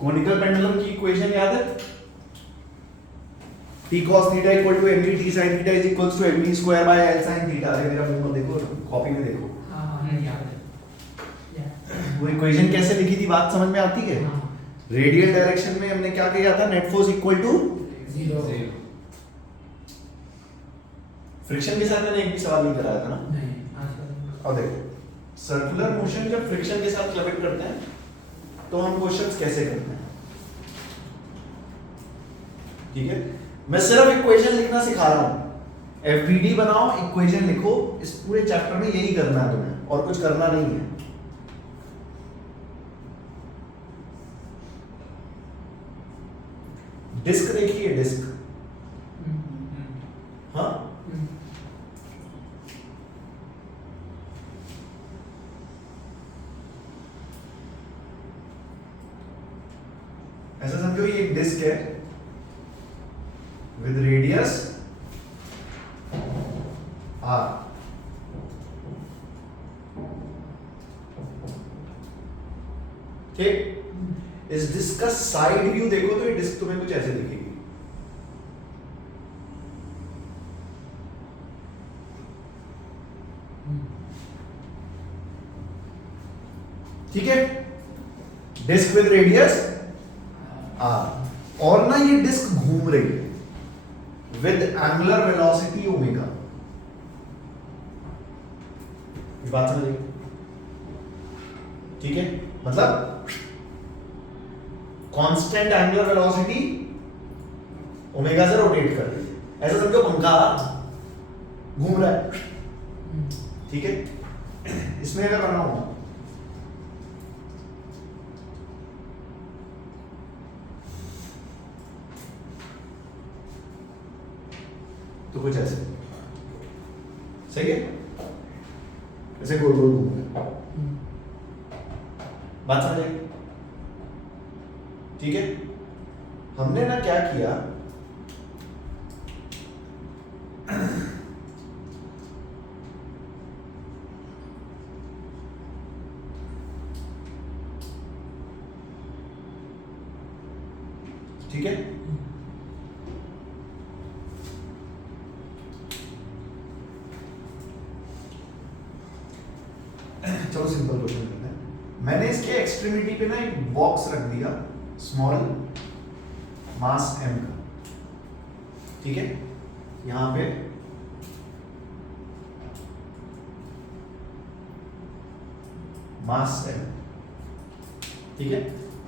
Conical pendulum की equation याद है? t cos theta equal to mv t sin theta is equals to mv square by l sin theta. अरे मेरा मुंह मत देखो, कॉपी में देखो। हाँ याद है। वो इक्वेशन कैसे लिखी थी, बात समझ में आती है? रेडियल डायरेक्शन में हमने क्या किया था, net force equal to 0। Friction के साथ मैंने एक भी सवाल नहीं कराया था ना। नहीं आजकल। और देखो सर्कुलर मोशन जब फ्रिक्शन के साथ क्लबिट करते हैं तो हम क्वेश्चंस कैसे करते हैं, ठीक है? मैं सिर्फ इक्वेशन लिखना सिखा रहा हूं। एफबीडी बनाओ, इक्वेशन लिखो, इस पूरे चैप्टर में यही करना है तुम्हें, और कुछ करना नहीं है। डिस्क देखिए, डिस्क, हाँ ऐसा समझो ये एक डिस्क है with radius r। ठीक, इस डिस्क का साइड व्यू देखो तो ये डिस्क तुम्हें कुछ ऐसे दिखेगी। ठीक है, डिस्क विद रेडियस r, और ना ये डिस्क घूम रही है विद एंगुलर वेलोसिटी ओमेगा। ये बात समझ गई? ठीक है, मतलब कांस्टेंट एंगुलर वेलोसिटी ओमेगा से रोटेट कर रही है। ऐसा समझो पंखा घूम रहा है, ठीक है? इसमें अगर बनाऊं तो कुछ ऐसे, सही है? ऐसे गोल गोल घूम रहा है। बात समझ आई? ठीक है, हमने ना क्या किया, ठीक है, चलो सिंपल क्वेश्चन करते हैं। मैंने इसके एक्सट्रीमिटी पे ना एक बॉक्स रख दिया स्मॉल मास m का, ठीक है? यहां पे मास m, ठीक है?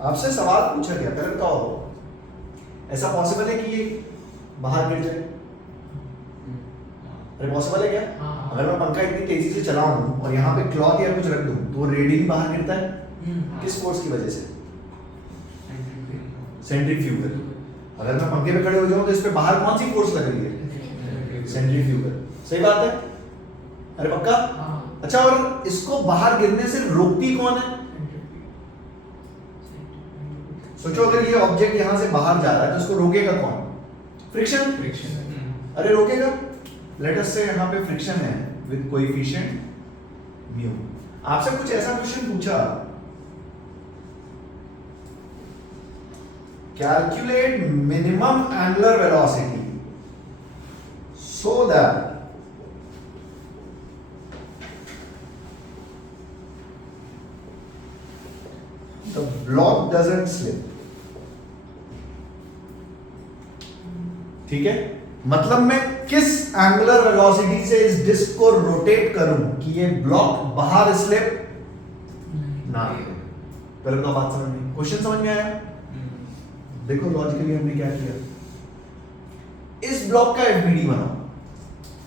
आपसे सवाल पूछा गया, पहले बताओ ऐसा पॉसिबल है कि ये बाहर गिर जाए? अरे पॉसिबल है क्या? अगर मैं पंखा इतनी तेजी से चलाऊं और यहाँ पे क्लॉथ या कुछ रख दूं तो रेडियली बाहर गिरता है। किस फोर्स की वजह से? सेंट्रीफ्यूगल। अगर मैं पंखे पे खड़े हो जाऊं तो इस पे बाहर कौन सी फोर्स लग रही है? सेंट्रीफ्यूगल। सही बात है? अरे पक्का? अच्छा, और इसको बाहर गिरने से रोकती कौन है? सोचो अगर ये ऑब्जेक्ट यहां से बाहर जा रहा है तो इसको रोकेगा कौन? फ्रिक्शन। अरे रोकेगा। लेट अस से यहां पे फ्रिक्शन है विद कोएफिशिएंट म्यू। आपसे कुछ ऐसा क्वेश्चन पूछा, calculate minimum angular velocity so that the block doesn't slip। ठीक है, मतलब मैं किस एंगुलर वेलोसिटी से इस डिस्क को रोटेट करूं कि ये ब्लॉक बाहर स्लिप ना करे। पहले तो बात समझ में, क्वेश्चन समझ में आया? देखो लॉजिकली हमने क्या किया, इस ब्लॉक का एफबीडी बनाओ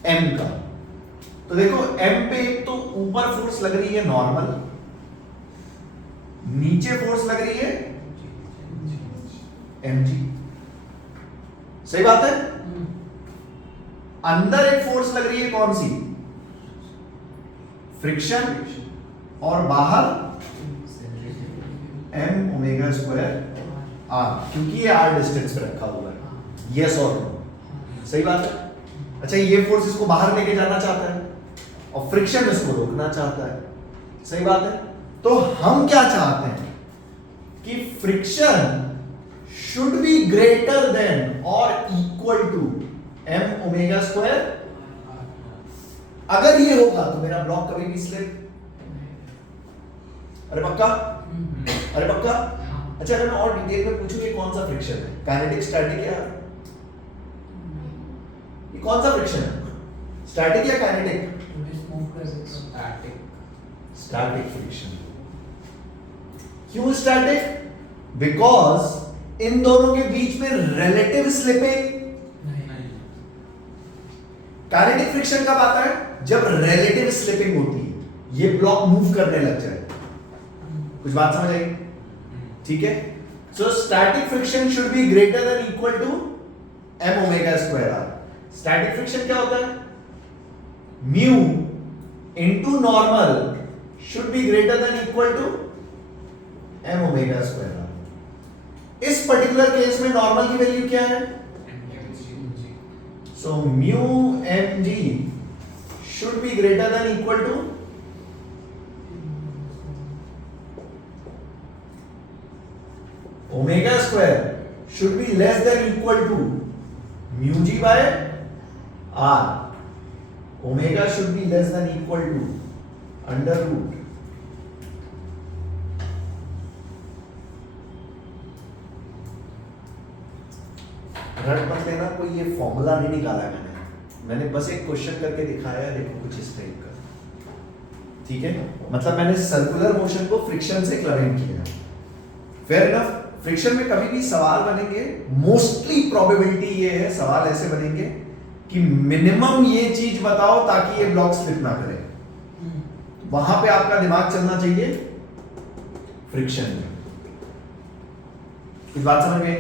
m का। तो देखो m पे एक तो ऊपर फोर्स लग रही है नॉर्मल, नीचे फोर्स लग रही है mg। सही बात है? अंदर एक फोर्स लग रही है कौन सी? फ्रिक्शन, और बाहर m ओमेगा स्क्वायर r, क्योंकि ये r डिस्टेंस पे रखा हुआ है। यस और नो? सही बात है? अच्छा, ये फोर्स इसको बाहर लेके जाना चाहता है और फ्रिक्शन इसको रोकना चाहता है। सही बात है? तो हम क्या चाहते हैं कि friction should be greater than और equal to m omega square. अगर ये होगा तो मेरा ब्लॉक कभी भी स्लिप। अरे पक्का, अरे पक्का। अच्छा अगर मैं और डिटेल में पूछूं ये कौन सा फ्रिक्शन है, काइनेटिक स्टैटिक या ये कौन सा फ्रिक्शन है, स्टैटिक या काइनेटिक? Static friction. क्यों स्टैटिक? बिकॉज इन दोनों के बीच में रिलेटिव स्लिपिंग। काइनेटिक फ्रिक्शन कब आता है? जब रिलेटिव स्लिपिंग होती है, ये ब्लॉक मूव करने लग जाए। कुछ बात समझ आई? ठीक है। So static friction should be greater than equal to m omega square r। Static friction क्या होता है? Mu into normal should be greater than equal to m omega square r। इस पर्टिकुलर केस में नॉर्मल की value क्या है? So mu mg should be greater than equal to omega square should be less than equal to mu g by r। omega should be less than equal to under root रट मत लेना, कोई ये formula नहीं निकाला है मैंने बस एक क्वेश्चन करके दिखाया है, देखो कुछ इस टाइप का। ठीक है, मतलब मैंने सर्कुलर मोशन को फ्रिक्शन से क्लबिंग किया। Fair enough. फ्रिक्शन में कभी भी सवाल बनेंगे, मोस्टली प्रोबेबिलिटी ये है सवाल ऐसे बनेंगे कि मिनिमम ये चीज बताओ ताकि ये ब्लॉक स्लिप ना करे। वहां पे आपका दिमाग चलना चाहिए फ्रिक्शन में। इस बात समझ में?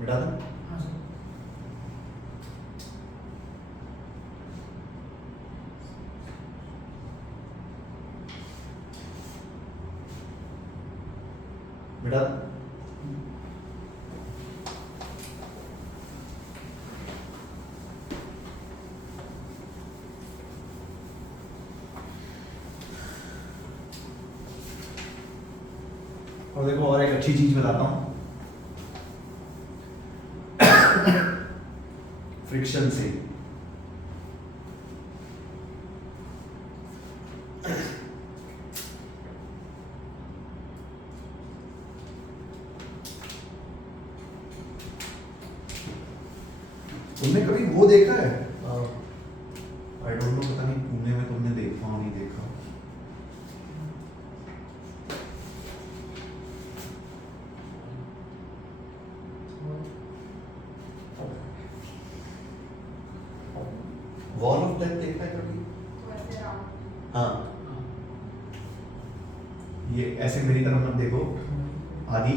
मिटा दूं? मिटा दूं? और देखो और एक अच्छी चीज बताता हूं, फ्रिक्शन से तुमने कभी वो देखा है, आई डोंट नो, पता नहीं पुणे में तुमने देखा हो नहीं देखा, वॉल ऑफ डेथ देखा है कभी? हाँ, ये ऐसे मेरी तरफ मत देखो, आदि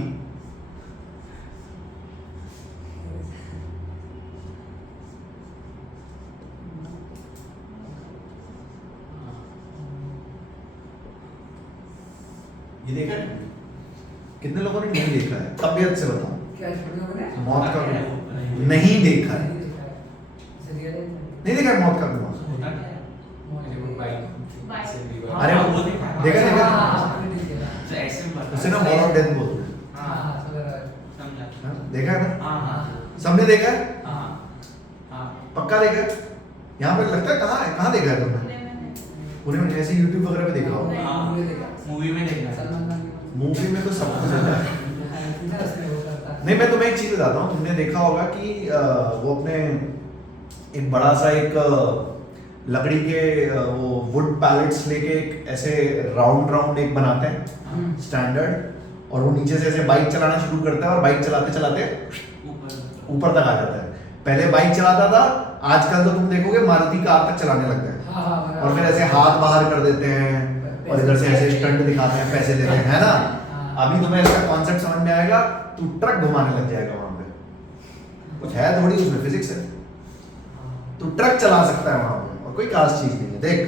ये देखा है? कितने लोगों ने नहीं देखा है? तबियत से बताओ, क्या छोटे लोगों ने मौत का कुआं नहीं देखा है? नहीं देखा है मौत का कुआं? अरे वो देखा देखा उसे ना वॉल ऑफ डेथ बोलते हैं, देखा है ना? सबने देखा है? पक्का देखा है? यहाँ पे लगता है कहाँ देखा है तुमने? पुणे में ऐसे यूट्यूब वगैरह पे देखा होगा। मूवी में देखना मूवी में तो सब कुछ होता है। नहीं, मैं तुम्हें एक चीज बताता हूँ, तुमने देखा होगा कि वो अपने एक बड़ा सा एक लकड़ी के वो वुड पैलेट्स लेके एक ऐसे राउंड एक बनाते हैं स्टैंडर्ड, और वो नीचे से ऐसे बाइक चलाना शुरू करता है और बाइक चलाते चलाते ऊपर तक आ जाता है। पहले बाइक चलाता था, आजकल तो तुम देखोगे मारुति कार तक चलाने लग गए, और फिर ऐसे हाथ बाहर कर देते हैं और इधर से ऐसे स्टंट दिखाते हैं, पैसे देते हैं, है ना? अभी तुम्हें इसका कॉन्सेप्ट समझ में आएगा, तू ट्रक घुमाने लग जाएगा वहां पे, कुछ है थोड़ी उसमें, फिजिक्स है, तू ट्रक चला सकता है वहां पे, और कोई खास चीज नहीं है। देख,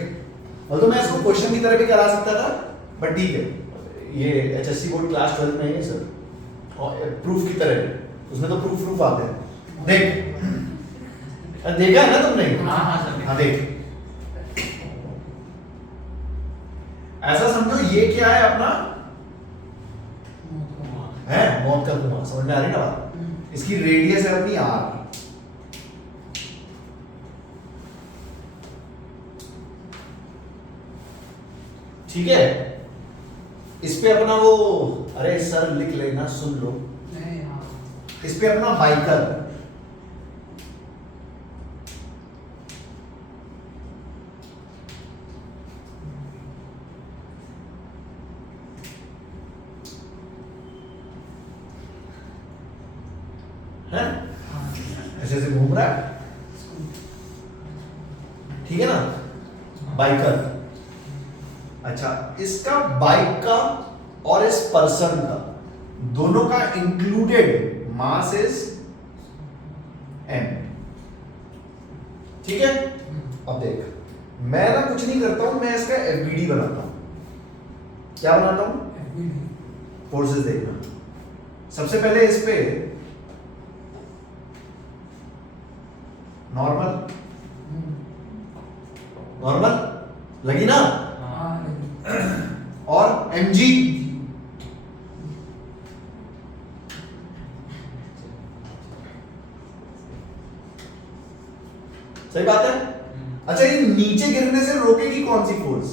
और तो मैं इसको क्वेश्चन की तरह भी करा सकता था, बट ठीक है, ये एचएससी बोर्ड क्लास 12 में है सर, और प्रूफ की तरह, उसमें तो प्रूफ आते हैं। देख, देखा है ना तुमने? हाँ देख, ऐसा समझो ये क्या है अपना, है मौत का कुआं, समझ में आ रही ना बात? इसकी रेडियस है अपनी आर, ठीक है? इस पे अपना वो, अरे सर लिख लेना, सुन लो, इस पे अपना बाइकर, है ऐसे ऐसे घूम रहा है, ठीक है ना? बाइकर। अच्छा, इसका बाइक का और इस पर्सन का दोनों का इंक्लूडेड मास इज m, ठीक है? अब देख, मैं ना कुछ नहीं करता हूं, मैं इसका FBD बनाता हूं। क्या बनाता हूं? फोर्सेस देखना। सबसे पहले इस पे नॉर्मल लगी ना, और mg, सही बात है? अच्छा, ये नीचे गिरने से रोकेगी कौन सी फोर्स?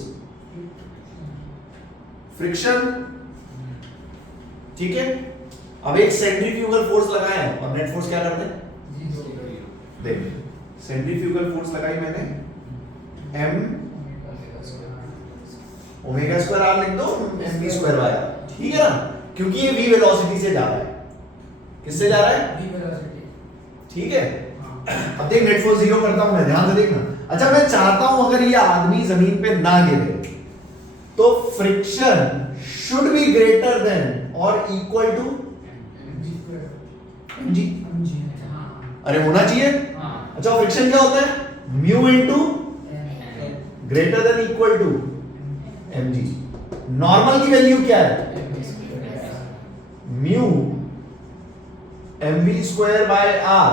फ्रिक्शन, ठीक है? अब एक सेंट्रीफ्यूगल फोर्स लगाए हैं और नेट फोर्स क्या करते हैं? देख, सेंट्रीफ्यूगल फोर्स लगाई मैंने, m ओमेगा स्क्वायर r लिख दो, mv स्क्वायर y, ठीक है ना? क्योंकि ये v वेलोसिटी से जा रहा है, किससे जा रहा है? v वेलोसिटी, ठीक है? अब देख, नेट फोर्स 0 करता हूं मैं, ध्यान से देखना। अच्छा, मैं चाहता हूं अगर ये आदमी जमीन पे ना गिरे तो friction should be greater than और इक्वल टू mg, अरे होना चाहिए। अच्छा, फ्रिक्शन क्या होता है? Mu into greater than equal to mg। Normal की वैल्यू क्या है? Mu mv square by r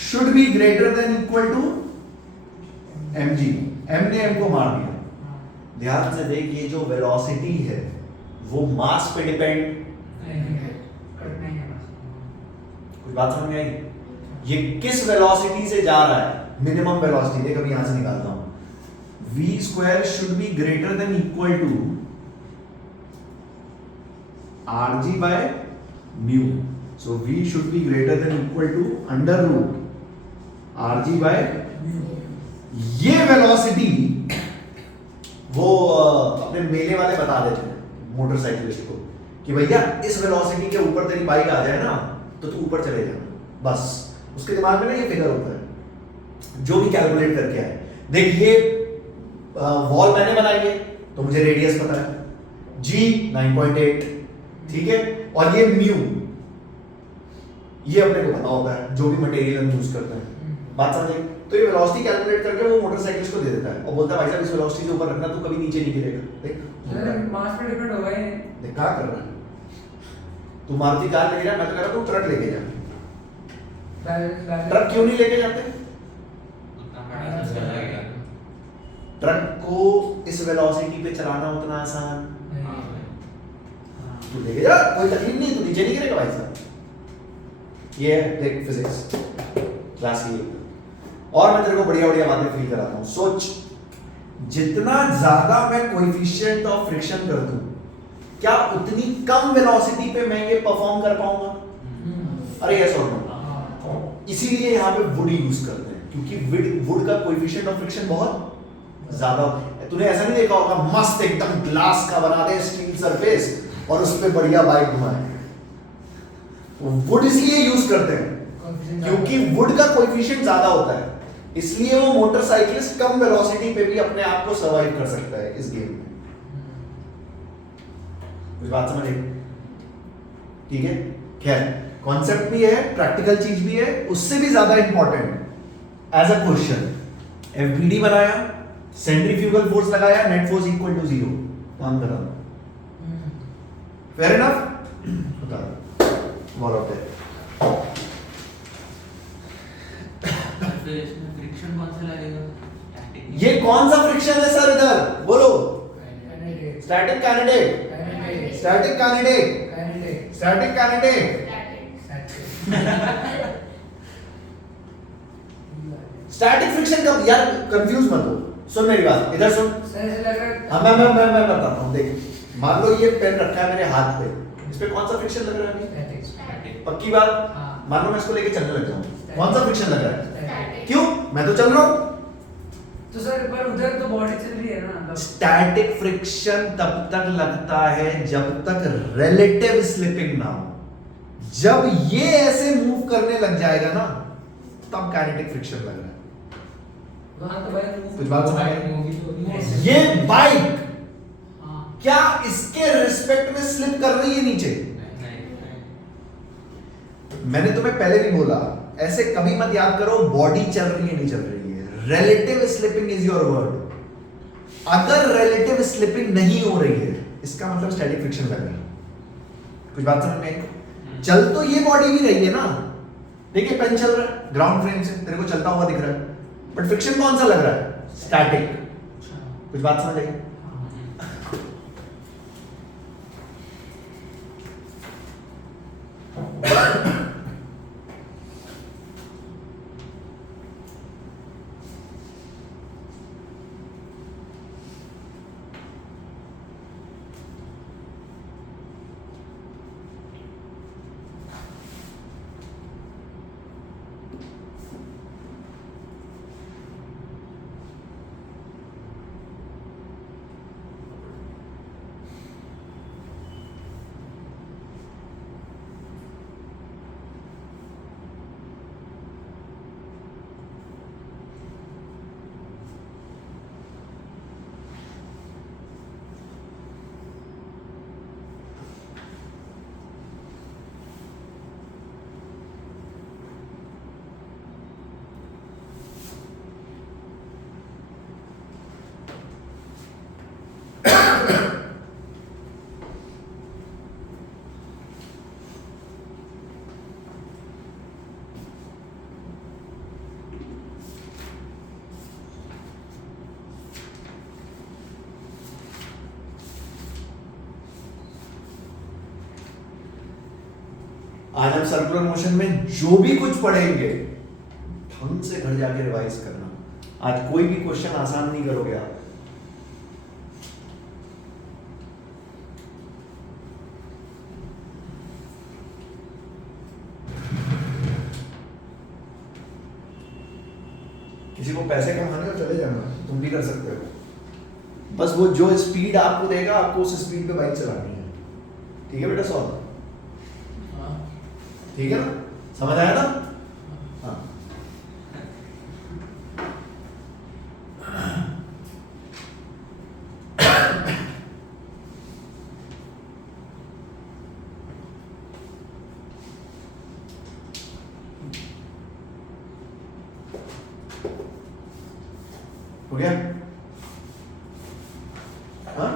should be greater than equal to mg। m ने m को मार दिया। ध्यान से देख, ये जो वेलोसिटी है वो मास पे डिपेंड, कटना ही है बस। कुछ बात समझ में आई? ये किस वेलोसिटी से जा रहा है, मिनिमम वेलोसिटी, देख अभी यहां से निकालता हूं, v square should be greater than equal to rg by mu, so v should be greater than equal to under root rg by, ये वेलोसिटी वो अपने मेले वाले बता देते हैं मोटरसाइकिलिस्ट को कि भैया इस वेलोसिटी के ऊपर तेरी बाइक आ जाए ना तो तू ऊपर चले जाना, बस उसके दिमाग में ना ये फिगर होता है जो भी कैलकुलेट करके आए। देख ये वॉल मैंने बनाई है तो मुझे रेडियस पता है, g 9.8, ठीक है, और ये म्यू ये अपने को पता होता है जो भी मटेरियल हम यूज करते हैं, बात समझे? तो ये वेलोसिटी कैलकुलेट करके वो मोटरसाइकिलिस्ट को दे देता है और बोलता है भाई साहब इस वेलोसिटी से ऊपर रखना तो कभी नीचे नहीं गिरेगा। देख मास पे डिपेंड होगा ही। देख क्या कर रहा है तू, मारुति कार लेके जा, मैं तो कह रहा हूँ ट्रक लेके जा। ट्रक क्यों नहीं लेके जाते? ट्रक को इस वेलोसिटी पे चलाना उतना आसान, तू लेके जा, कोई तकलीफ नहीं, तू नीचे नहीं गिरेगा भाई साहब। ये है देख फिजिक्स क्लास की। और मैं तेरे को बढ़िया बढ़िया बातें फील कराता हूं, सोच जितना ज्यादा मैं कोएफिशिएंट ऑफ फ्रिक्शन कर दूं क्या उतनी कम वेलोसिटी पे मैं ये परफॉर्म कर पाऊंगा? अरे यस और नो? इसीलिए यहां पे वुड यूज करते हैं क्योंकि वुड का कोएफिशिएंट ऑफ फ्रिक्शन बहुत ज्यादा। तूने ऐसा नहीं देखा होगा मस्त एकदम ग्लास का बना दे स्टील सरफेस और उस पे बढ़िया बाइक घुमाए, वुड इसलिए यूज करते हैं क्योंकि वुड का कोएफिशिएंट ज्यादा होता है, इसलिए वो मोटरसाइकिलिस्ट कम वेलोसिटी पे भी अपने आप को सर्वाइव कर सकता है इस गेम में। कुछ बात समझ आई? ठीक है, खैर कॉन्सेप्ट भी है, प्रैक्टिकल चीज भी है, उससे भी ज्यादा important as a question FBD बनाया, सेंट्रीफ्यूगल फोर्स लगाया, नेट फोर्स इक्वल टू 0, काम करा, फेयर इनफ, बता वॉल ऑफ डेथ। फिर इसमें फ्रिक्शन कौन सा लगेगा? ये कौन सा फ्रिक्शन है सर? इधर बोलो, static kinetic, static kinetic, static kinetic, static friction कब यार, कंफ्यूज मत हो, सुन मेरी बात, इधर सुन। हाँ मैं बताता हूँ, देख मान लो ये पेन रखा है मेरे हाथ पे, इस पे कौन सा फ्रिक्शन लग रहा है? पक्की बात? मान लो मैं इसको लेके चलने लग जाऊँ, कौन सा फ्रिक्शन लग रहा है? क्यों? मैं तो चल रहा हूँ। तो सर पर उधर तो बॉडी चल रही है ना। स्टैटिक फ्रिक्शन तब तक लगता है जब तक रिलेटिव स्लिपिंग ना हो, जब ये ऐसे मूव करने लग जाएगा ना तब काइनेटिक फ्रिक्शन लग रहा है। वहां तो भाई कुछ बात समझ आई? ये बाइक क्या इसके रिस्पेक्ट में स्लिप कर रही है नीचे? मैंने तुम्हें पहले भी बोला ऐसे कभी मत याद करो बॉडी चल रही है नहीं चल रही है, relative slipping is your word. अगर रिलेटिव स्लिपिंग नहीं हो रही है इसका मतलब स्टैटिक फ्रिक्शन लग रहा है। कुछ बात समझ में आई? चल तो ये बॉडी भी रही है ना, देखिए पेन चल रहा है ग्राउंड फ्रेम से, तेरे को चलता हुआ दिख रहा है, बट फ्रिक्शन कौन सा लग रहा है? स्टैटिक। कुछ बात समझ आई? आज हम सर्कुलर मोशन में जो भी कुछ पढ़ेंगे ढंग से घर जाके रिवाइज करना। आज कोई भी क्वेश्चन आसान नहीं करोगे आप। किसी को पैसे कमाने का चले जाना, तुम भी कर सकते हो। बस वो जो स्पीड आपको देगा, आपको उस स्पीड पे बाइक चलानी है। ठीक है बेटा सॉल्व? ठीक है ना, समझ आया ना? हाँ। हो गया? हाँ?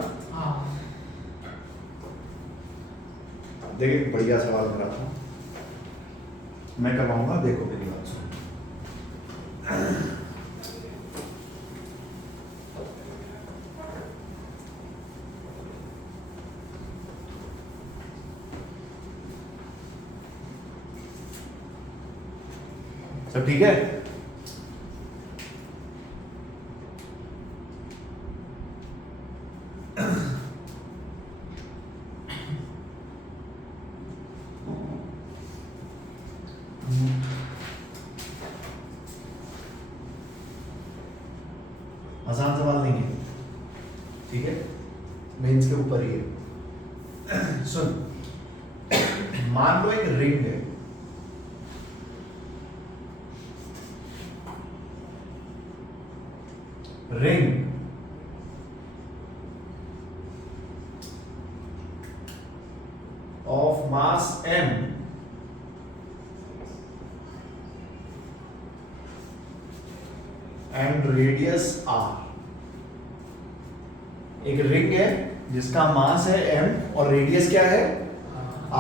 देखिए बढ़िया सवाल करा था, मैं करवाऊंगा, देखो मेरी बात सुनो। सब ठीक है? आसान सवाल नहीं है, ठीक है, मेंस के ऊपर ही है। सुन, मान लो एक रिंग है, ring of mass m and radius r। एक रिंग है जिसका मास है m और रेडियस क्या है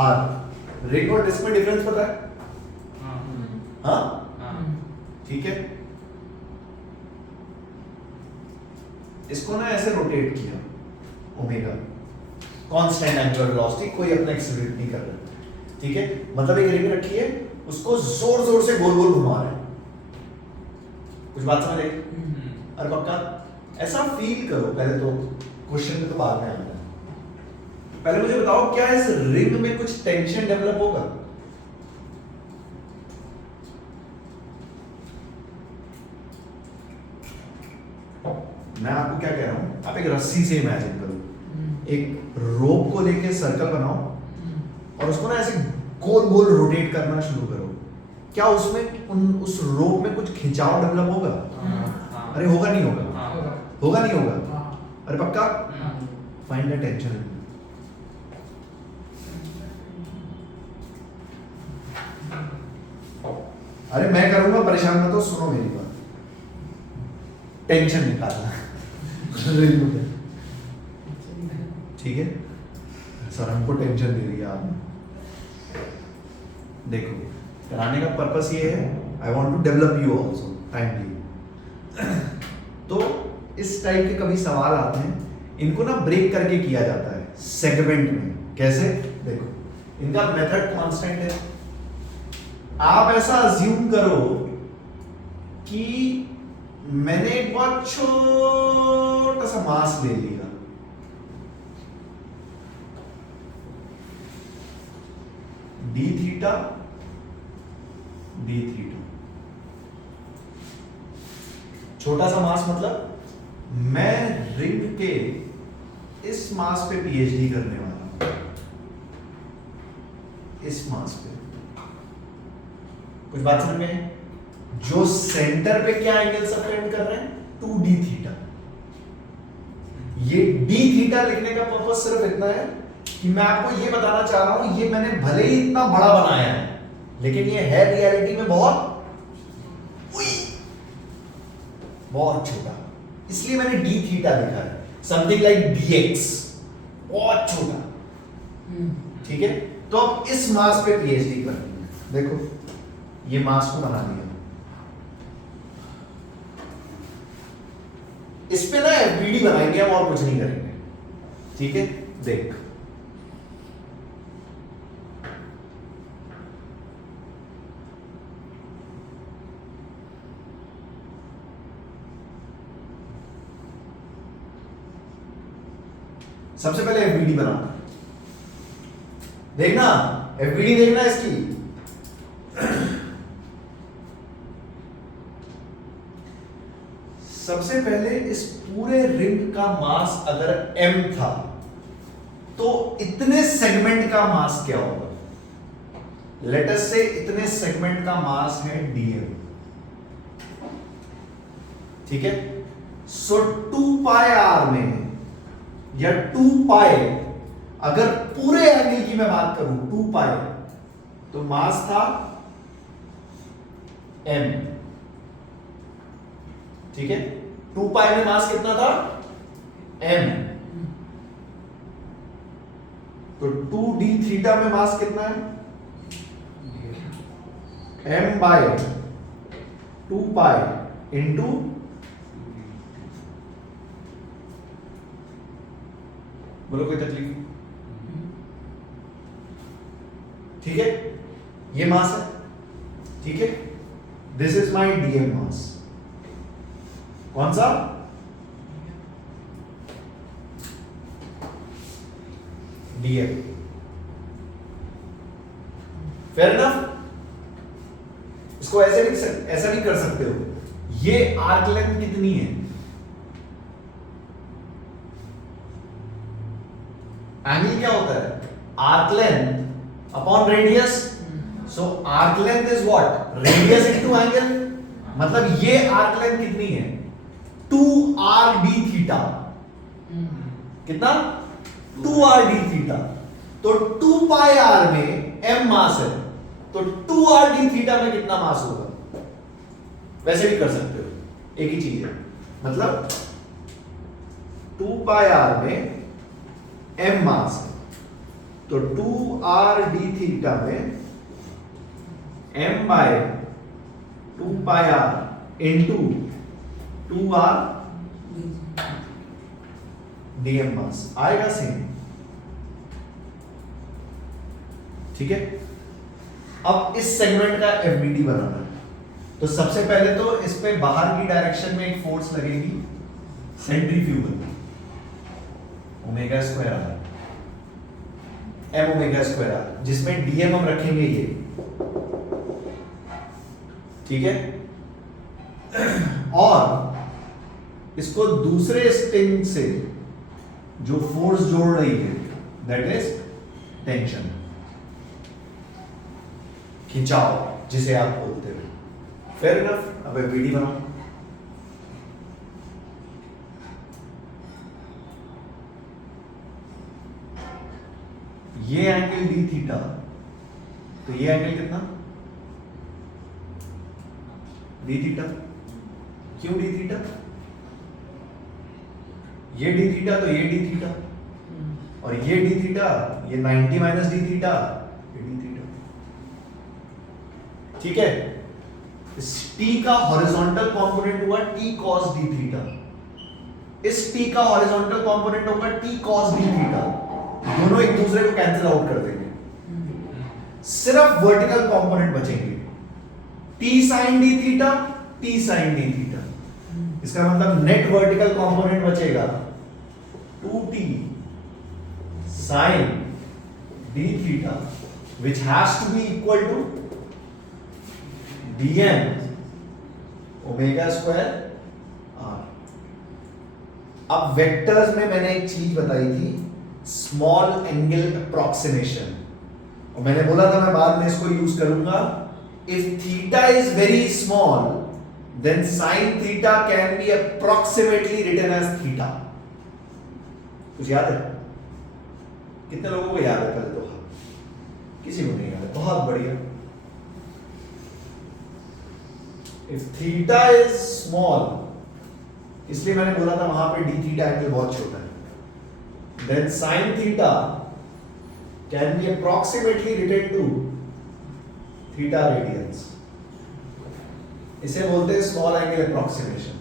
r। रिंग और डिस्क में डिफरेंस पता है? हाँ? ठीक है, इसको ना ऐसे रोटेट किया, ओमेगा कांस्टेंट एंगुलर वेलोसिटी, कोई अपना एक्सीलरेट नहीं कर रहा, ठीक है। मतलब एक रिंग रखी है, उसको जोर जोर से गोल गोल घुमा रहे हैं। कुछ बात समझ आई? अरे पक्का ऐसा फील करो। पहले तो क्वेश्चन में तो बाद में आना है, पहले मुझे बताओ क्या इस रिंग में कुछ टेंशन डेवलप होगा? मैं आपको क्या कह रहा हूं, आप एक रस्सी से इमेजिन करो, एक रोप को लेके सर्कल बनाओ और उसको ना ऐसे गोल गोल रोटेट करना शुरू करो। क्या उसमें उस रोप में कुछ खिंचाव डेवलप होगा? अरे होगा नहीं होगा? होगा नहीं होगा? अरे पक्का? Find the tension. अरे मैं करूंगा, परेशान मत हो, सुनो मेरी बात। टेंशन निकालना ठीक है सर, हमको टेंशन दे दी आपने। देखो कराने का पर्पस ये है, I want to develop you also timely. तो इस टाइप के कभी सवाल आते हैं, इनको ना ब्रेक करके किया जाता है सेगमेंट में। कैसे? देखो इनका मेथड कांस्टेंट है। आप ऐसा अज्यूम करो कि मैंने एक बहुत छोटा सा मास ले लिया, डी थीटा डी थीटा, छोटा सा मास मतलब मैं रिंग के इस मास पे पीएचडी करने वाला हूं, इस मास पे। कुछ बात समझ में? जो सेंटर पे क्या एंगल सबटेंड कर रहे हैं? 2d theta. ये d थीटा लिखने का पर्पस सिर्फ इतना है कि मैं आपको ये बताना चाह रहा हूं, ये मैंने भले ही इतना बड़ा बनाया है लेकिन ये है रियलिटी में बहुत बहुत छोटा, इसलिए मैंने d थीटा लिखा है। समथिंग लाइक dx, बहुत छोटा, ठीक है। तो अब इस मास पे पीएचडी करनी है। देखो ये मास को बना दिया, इस पे ना एफबीडी बनाएंगे हम, और कुछ नहीं करेंगे, ठीक है। देख सबसे पहले एफबीडी बनाना, देखना एफबीडी देखना इसकी। सबसे पहले इस पूरे रिंग का मास अगर m था तो इतने सेगमेंट का मास क्या होगा? लेट अस से इतने सेगमेंट का मास है dm, ठीक है। सो 2 पाई r में या 2 पाई, अगर पूरे एंगल की मैं बात करूं 2 पाई, तो मास था m, ठीक है। 2 पाई में मास कितना था? m। तो 2d थीटा में मास कितना है? m बाय 2 पाई इंटू बोलो कोई तकलीफ? ठीक है, ये मास है, ठीक है। दिस इज माई डीएम मास। कौन सा? डीएम। Fair enough. इसको ऐसा भी कर सकते हो, ये आर्क लेंथ कितनी है? एंगल क्या होता है? Arc length upon radius. So arc length is what? Radius into angle. मतलब ये आर्क लेंथ कितनी है? 2r d theta. कितना? 2r d theta. तो 2 पाई r में m मास है, तो 2r d थीटा में कितना मास होगा? वैसे भी कर सकते हो, एक ही चीज है। मतलब 2 पाई r में m मास है, तो 2r d थीटा में m by 2 pi r into 2r dm मास आएगा सेम, ठीक है। अब इस सेगमेंट का एफबीडी बनाना है, तो सबसे पहले तो इस पे बाहर की डायरेक्शन में एक फोर्स लगेगी, centrifugal, omega square R, m omega square R, जिसमें dm हम रखेंगे ये, ठीक है। और इसको दूसरे स्प्रिंग से जो फोर्स जोड़ रही है, दैट इज टेंशन, खिंचाव जिसे आप बोलते हो। Fair enough. अब एफबीडी बनाओ। ये एंगल डी थीटा, तो ये एंगल कितना? D theta. क्यों डी थीटा? ये डी थीटा तो ये डी थीटा, और ये डी थीटा, ये 90 माइनस डी थीटा, ये डी थीटा, ठीक है। इस t का हॉरिजॉन्टल कंपोनेंट हुआ t cos d थीटा, इस t का हॉरिजॉन्टल कंपोनेंट होगा t cos d थीटा, दोनों एक दूसरे को कैंसिल आउट कर देंगे, सिर्फ वर्टिकल कंपोनेंट बचेंगे, t sin d theta, t sin d theta. इसका मतलब नेट वर्टिकल कंपोनेंट बचेगा 2t sin d theta, which has to be equal to dm omega square r। अब वेक्टर्स में मैंने एक चीज बताई थी, स्मॉल एंगल अप्रोक्सीमेशन, और मैंने बोला था मैं बाद में इसको यूज करूंगा। If theta is very small then sin theta can be approximately written as theta। कुछ याद है? कितने लोगों को याद है? पहले तो किसी को नहीं याद है, बहुत बढ़िया। If theta is small, इसलिए मैंने बोला था वहां पे d theta एंगल बहुत छोटा है, then sin theta can be approximately written to theta radians। इसे बोलते हैं स्मॉल एंगल अप्रोक्सीमेशन।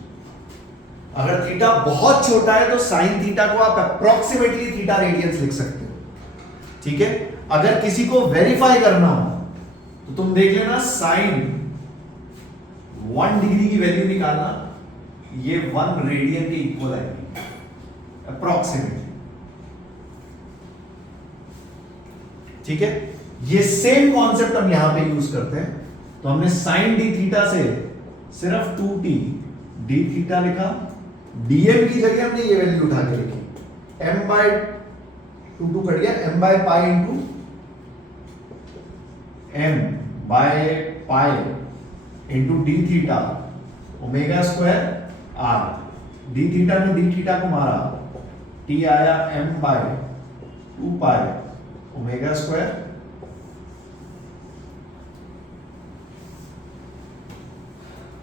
अगर थीटा बहुत छोटा है तो साइन थीटा को आप अप्रोक्सीमेटली थीटा रेडियंस लिख सकते हो, ठीक है। अगर किसी को वेरीफाई करना हो तो तुम देख लेना, साइन 1 डिग्री की वैल्यू निकालना, ये 1 रेडियन के इक्वल आएगी अप्रोक्सीमेटली, ठीक है, ये सेम कॉन्सेप्ट हम यहां पे यूज करते हैं। तो हमने साइन डी थीटा से सिर्फ 2t डी थीटा लिखा, dm की जगह हमने ये वैल्यू उठा के लिखी, m बाय 2 कट गया, m by pi into m by pi into D theta omega square r। D theta ने डी थीटा को मारा, t आया m by 2 pi omega square.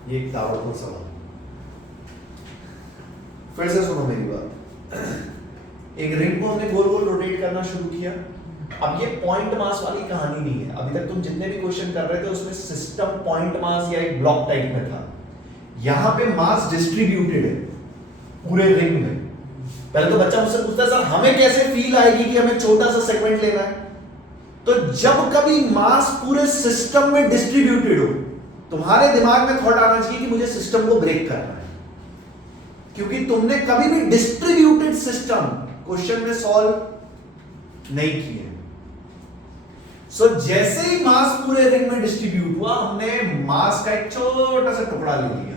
ये एक ताबड़तोड़ सवाल। फिर से सुनो मेरी बात। एक रिंग को हमने गोल गोल रोटेट करना शुरू किया। अब ये पॉइंट मास वाली कहानी नहीं है। अभी तक तुम जितने भी क्वेश्चन कर रहे थे उसमें सिस्टम पॉइंट मास या एक ब्लॉक टाइप में था। यहां पे मास डिस्ट्रीब्यूटेड है पूरे रिंग में। पहले तो बच्चा मुझसे पूछता है सर हमें कैसे फील आएगी कि हमें छोटा सा सेगमेंट लेना है। तो जब कभी मास पूरे सिस्टम में डिस्ट्रीब्यूटेड हो, तुम्हारे दिमाग में थॉट आना चाहिए कि मुझे सिस्टम को ब्रेक करना है, क्योंकि तुमने कभी भी डिस्ट्रीब्यूटेड सिस्टम क्वेश्चन में सॉल्व नहीं किए। सो जैसे ही मास पूरे रिंग में डिस्ट्रीब्यूट हुआ, हमने मास का एक छोटा सा टुकड़ा ले लिया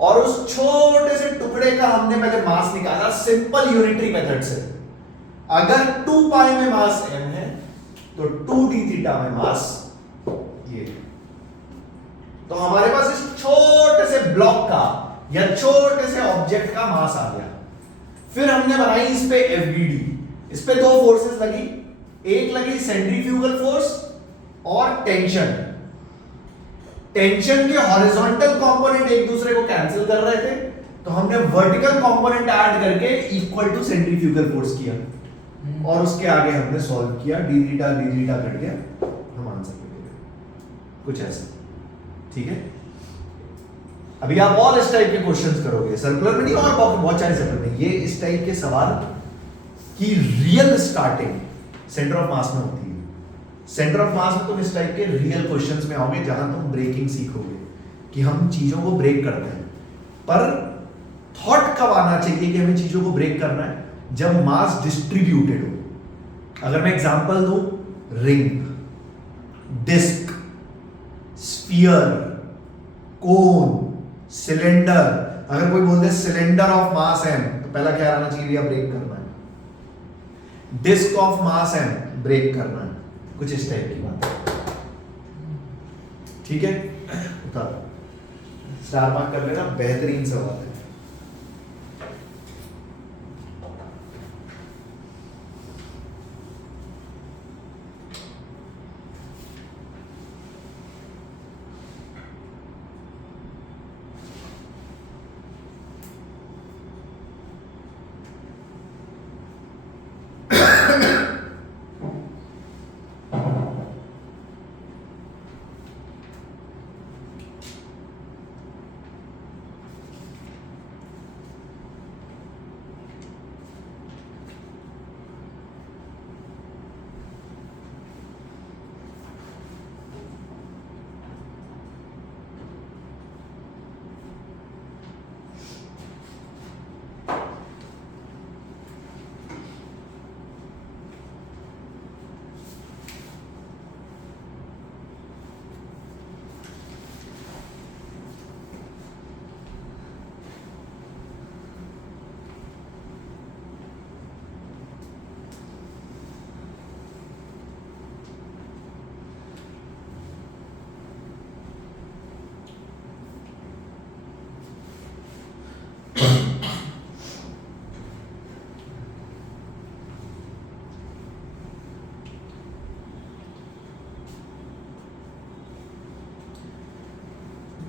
और उस छोटे से टुकड़े का हमने पहले मास निकाला सिंपल यूनिटरी मेथड से। अगर 2 पाई में मास m है तो 2 d थीटा में मास ये। तो हमारे पास इस छोटे से ब्लॉक का या छोटे से ऑब्जेक्ट का मास आ गया। फिर हमने बनाई इस पे FBD। इस पे 2 फोर्सेस लगी, एक लगी सेंट्रीफ्यूगल फोर्स और टेंशन। टेंशन के हॉरिजॉन्टल कंपोनेंट एक दूसरे को कैंसिल कर रहे थे, तो हमने वर्टिकल कंपोनेंट ऐड करके इक्वल टू सेंट्रीफ्यूगल फोर्स किया और उसके आगे हमने सॉल्व किया। डी थीटा कट गया, हम आंसर पे गए। कुछ ऐसा, ठीक है। अभी आप और इस टाइप के क्वेश्चंस करोगे, सर्कुलर में नहीं और बहुत सारे सर्कुलर में। ये इस टाइप के सवाल की real starting centre of mass में होती है। सेंटर ऑफ मास में तुम इस टाइप के रियल क्वेश्चंस में आओगे जहां तुम ब्रेकिंग सीखोगे कि हम चीजों को ब्रेक करते हैं। पर थॉट कब आना चाहिए कि हमें चीजों को ब्रेक करना है? जब मास डिस्ट्रीब्यूटेड हो। अगर मैं एग्जांपल दूं, रिंग, डिस्क, स्फीयर, कोन, सिलेंडर। अगर कोई बोलते हैं सिलेंडर ऑफ मास m, तो पहला क्या आना चाहिए? ब्रेक करना है। Disc of mass m, break करना है। कुछ इस टाइप की बात, ठीक है। उतार स्टार मार्क कर लेना, बेहतरीन सवाल है।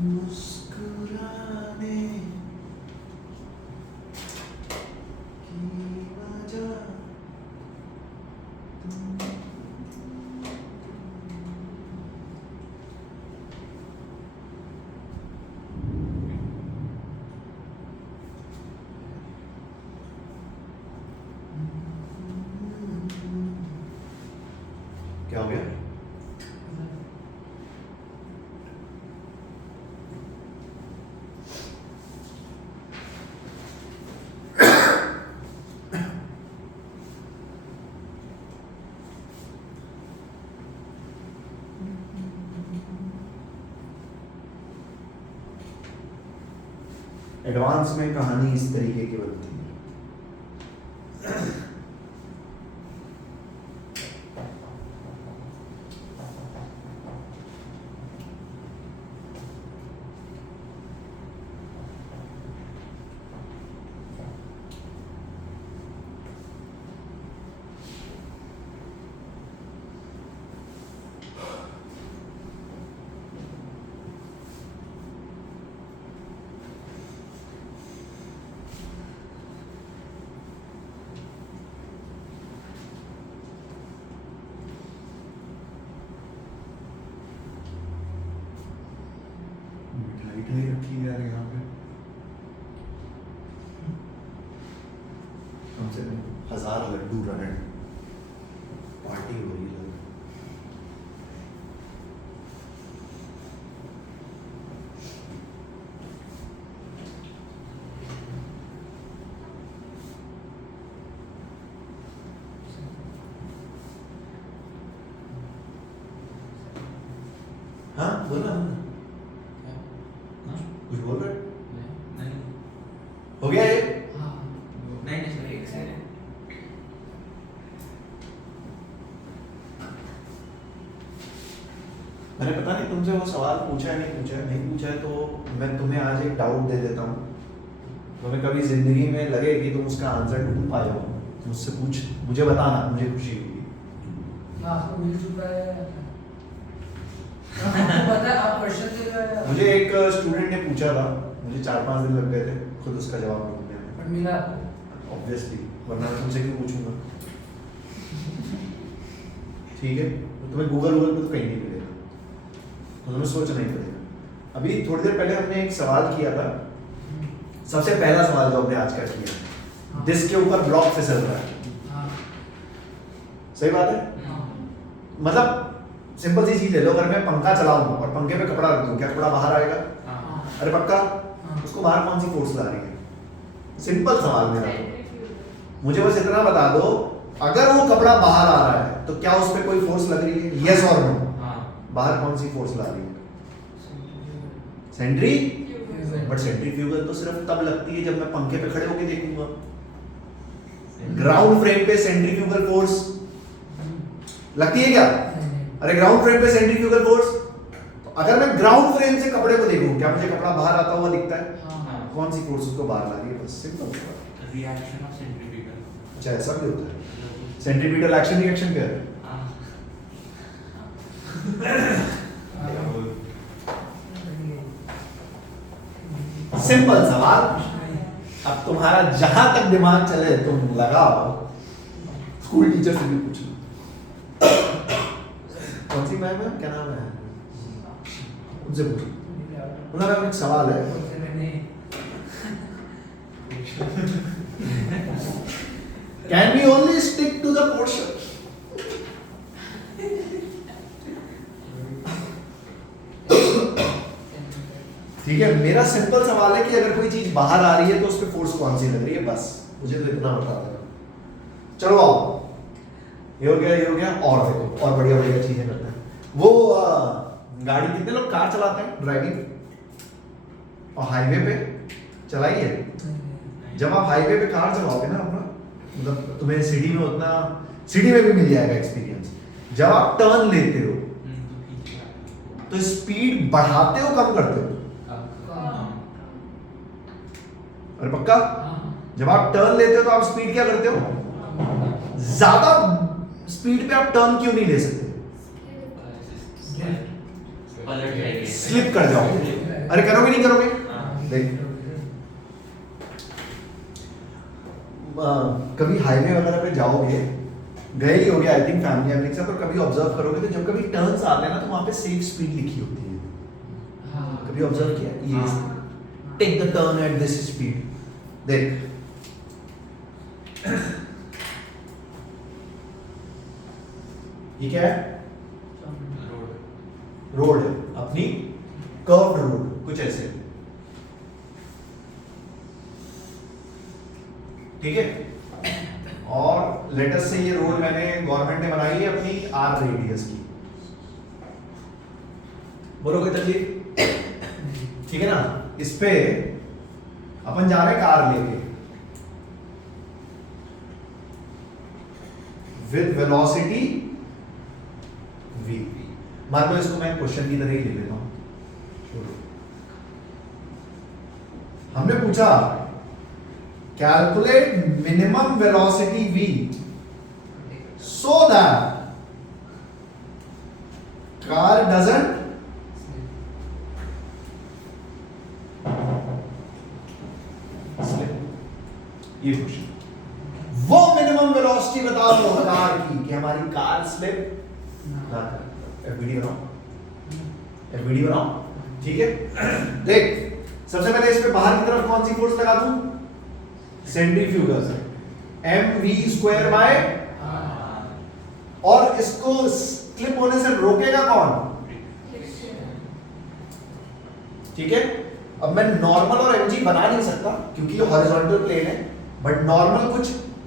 मुस्कुराने की वजह क्या हो गया? एडवांस में कहानी इस तरीके की बनती है। लाइट नहीं रखी यार यहाँ पे, कम से कम 1000 लड्डू रहे, पार्टी हो रही है। हाँ बोला कुछ बोल रहे नहीं हो गया ये? नहीं सर एक सेकंड। मैंने पता नहीं तुमसे वो सवाल पूछा है नहीं पूछा है, तो मैं तुम्हें आज एक डाउट दे देता हूँ। तुम्हें कभी जिंदगी में लगे कि तुम उसका आंसर ढूंढ पाए हो, मुझसे पूछ, मुझे बताना, मुझे खुशी होगी। आपको मिल चुका है, आपको पता है, आप क्वेश्चन दे रहे हैं। मुझे एक स्टूडेंट ने पूछा था, मुझे 4-5 दिन लग गए थे खुद उसका जवाब ढूंढने में। पर मिला आपको? ऑब्वियसली, वरना मैं तुमसे क्यों पूछूंगा। ठीक है, तो तुम्हें गूगल पे तो कहीं नहीं मिलेगा, तो तुम्हें सोचना ही पड़ेगा। अभी थोड़ी देर पहले हमने एक सवाल किया था, सबसे पहला सवाल जो हमने आज का किया, डिस्क के ऊपर ब्लॉक फिसल रहा है। हाँ। सही बात है? हाँ। मतलब सिंपल सी चीज ले लो, अगर मैं पंखा चलाऊं और पंखे पे कपड़ा रख दूं, क्या कपड़ा बाहर आएगा? हाँ। अरे पक्का? हाँ। उसको बाहर कौन सी फोर्स ला रही है? सिंपल सवाल मेरा तो। मुझे बस इतना बता दो, अगर वो कपड़ा बाहर आ रहा है तो क्या उस पर कोई फोर्स लग रही है? यस और नो? बाहर कौन सी फोर्स ला रही है? सेंट्री, बट सेंट्रीफ्यूगल तो सिर्फ तब लगती है जब मैं पंखे पे खड़े होकर देखूंगा। ग्राउंड फ्रेम पे सेंट्रीफ्यूगल फोर्स लगती है क्या? अरे ग्राउंड फ्रेम पे सेंट्रीफ्यूगल फोर्स, तो अगर मैं ग्राउंड फ्रेम से कपड़े को देखूं, क्या मुझे कपड़ा बाहर आता हुआ दिखता है? हाँ। कौन सी फोर्स उसको बाहर ला रही है? बस सिंपल। Reaction of centrifugal. अच्छा ऐसा भी होता है? सेंट्रीपिटल एक्शन रिएक्शन क्या है? सिंपल सवाल, अब तुम्हारा जहां तक दिमाग चले तुम लगाओ, स्कूल टीचर से भी पूछ लो। कौन सी मैम है, क्या नाम है, उनसे पूछो। उनका मैम एक सवाल है, can we only stick to the portion? ठीक है, मेरा सिंपल सवाल है कि अगर कोई चीज बाहर आ रही है तो उस पर फोर्स कौन सी लग रही है, बस मुझे तो इतना बता देना। चलो आओ, ये हो गया, और देखो और बढ़िया बढ़िया चीजें करते हैं। वो गाड़ी, कितने लोग कार चलाते हैं ड्राइविंग और हाईवे पे चलाई है? जब आप हाईवे पे कार चलाओगे ना अपना, मतलब तुम्हें सिटी में उतना, सिटी में भी मिल जाएगा एक्सपीरियंस, जब आप टर्न लेते हो तो स्पीड बढ़ाते हो कम करते हो? अरे पक्का? जब आप टर्न लेते हो तो आप स्पीड क्या करते हो? ज्यादा स्पीड पे आप टर्न क्यों नहीं ले सकते? स्लिप कर जाओगे। अरे करोगे नहीं करोगे? देख, कभी हाईवे वगैरह पे जाओगे, गए ही होगे आई थिंक फैमिली के साथ, और कभी ऑब्जर्व करोगे तो जब कभी टर्न्स आते हैं ना तो वहां पे सेफ स्पीड लिखी होती है। कभी ऑब्जर्व किया? ये take the turn at this speed. देख, ये क्या है? रोड है, अपनी कर्व्ड रोड, कुछ ऐसे, ठीक है। और लेटेस्ट से ये रोड मैंने, गवर्नमेंट ने बनाई है अपनी आर रेडियस की, बोलोगे तकलीफ? ठीक है ना? इस पे अब अपन जा रहे हैं कार लेके विद वेलोसिटी v। मान लो इसको मैं क्वेश्चन की तरह ही ले लेता हूं। हमने पूछा calculate minimum velocity v so that car doesn't slip। ये क्वेश्चन, वो मिनिमम वेलोसिटी बता दो कार की कि हमारी कार स्लिप ना करे। एफबीडी बनाओ, एफबीडी बनाओ, ठीक है। देख सबसे पहले इस पे बाहर की तरफ कौन सी फोर्स लगा दूं? सेंट्रीफ्यूगल से mv² बाय, और इसको स्लिप होने से रोकेगा कौन? ठीक है। अब मैं नॉर्मल और mg बना नहीं सकता क्योंकि ये हॉरिजॉन्टल प्लेन है, बट नॉर्मल कुछ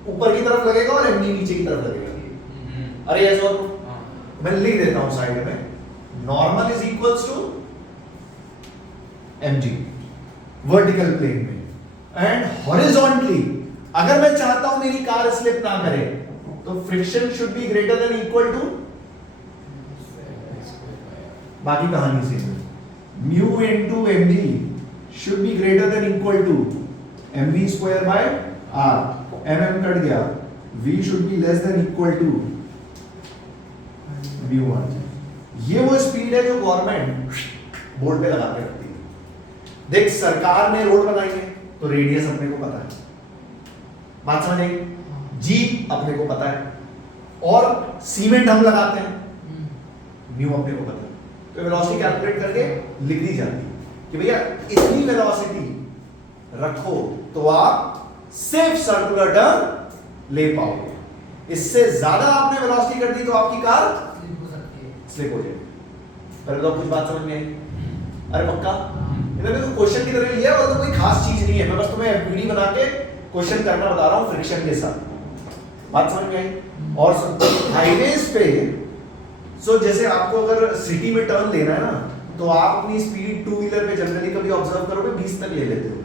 ऊपर की तरफ लगेगा और mg नीचे की तरफ लगेगा। अरे ऐसा मैं लिख देता हूं साइड में, normal is equals to mg vertical plane में, एंड हॉरिजॉन्टली अगर मैं चाहता हूं मेरी कार स्लिप ना करे तो friction should be greater than equal to, बाकी कहानी से mu into mg should be greater than equal to mv² by r। mm cut गया, v should be less than equal to mu r। ये वो speed है जो government board पे लगा के रखती है। देख सरकार ने रोड बनाई है तो रेडियस अपने को पता है, बात समझ आई? जी अपने को पता है, और सीमेंट हम लगाते हैं, म्यू अपने को पता है, तो वेलोसिटी कैलकुलेट करके लिख दी जाती है कि भैया इतनी वेलोसिटी रखो तो आप सेफ सर्कुलर टर्न ले पाओगे। इससे ज्यादा आपने वेलोसिटी कर दी तो आपकी कार स्लिप हो जाएगी। पहले तो कुछ बात समझ में आई? अरे पक्का मैंने तो क्वेश्चन की तरह लिया और तो कोई खास चीज नहीं है, मैं बस तुम्हें एफबीडी बना के क्वेश्चन करना बता रहा हूं फ्रिक्शन के साथ। बात समझ में आई? और हाईवेज पे जैसे आपको अगर सिटी में टर्न लेना है ना, तो आप अपनी स्पीड टू व्हीलर पे जनरली कभी ऑब्जर्व करोगे 20 तक ले लेते हो।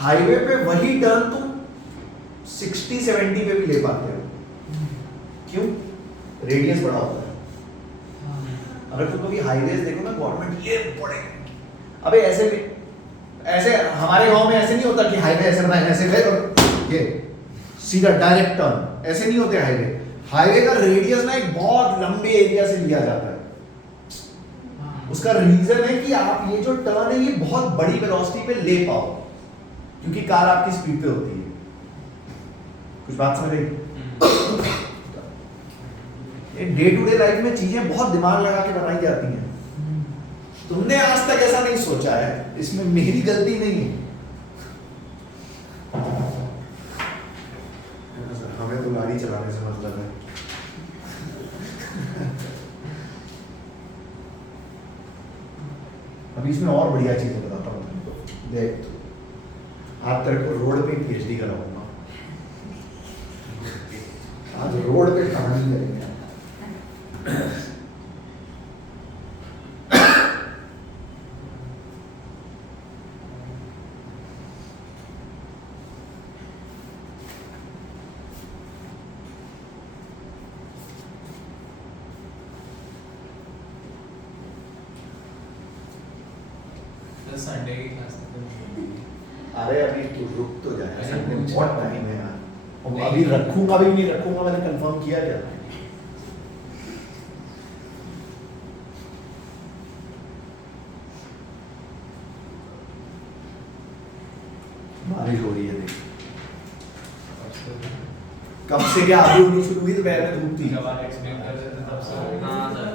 हाईवे पे वही टर्न तुम 60-70 पे भी ले पाते हो। क्यों? रेडियस बड़ा होता है। अगर तुम कभी हाईवेज देखो ना, गवर्नमेंट ये बड़े, अबे ऐसे भी, ऐसे हमारे गांव में ऐसे नहीं होता कि हाईवे ऐसे बनाए, ऐसे गए और ये सीधा डायरेक्ट टर्न, ऐसे नहीं होते हाईवे। हाईवे का रेडियस ना एक बहुत लंबे एरिया से लिया जाता है। उसका रीजन है कि आप ये जो टर्न है ये बहुत बड़ी वेलोसिटी पे ले पाओ, क्योंकि कार आपकी स्पीड पे होती है। कुछ बात समझ रही? डे टू डे लाइफ में चीजें बहुत दिमाग लगा के बनाई जाती हैं। तुमने आज तक ऐसा नहीं सोचा है, इसमें मेरी गलती नहीं है। हमें तो गाड़ी चलाने से मतलब है। अभी इसमें और बढ़िया चीजें बताता हूँ तुमको। देख आज तेरे को रोड पे पीएचडी कराऊंगा। आज रोड पे कहानी करेंगे। संडे की क्लास अरे अभी तू रुक तो जाए, संडे बहुत टाइम है यार। अभी रखूंगा भी नहीं रखूंगा, मैंने कंफर्म किया क्या? बारिश हो रही है देख, कब से क्या आधी होनी शुरू हुई तो पैर में धूप थी। जब आप एक्सप्लेन कर रहे थे तब से हाँ सर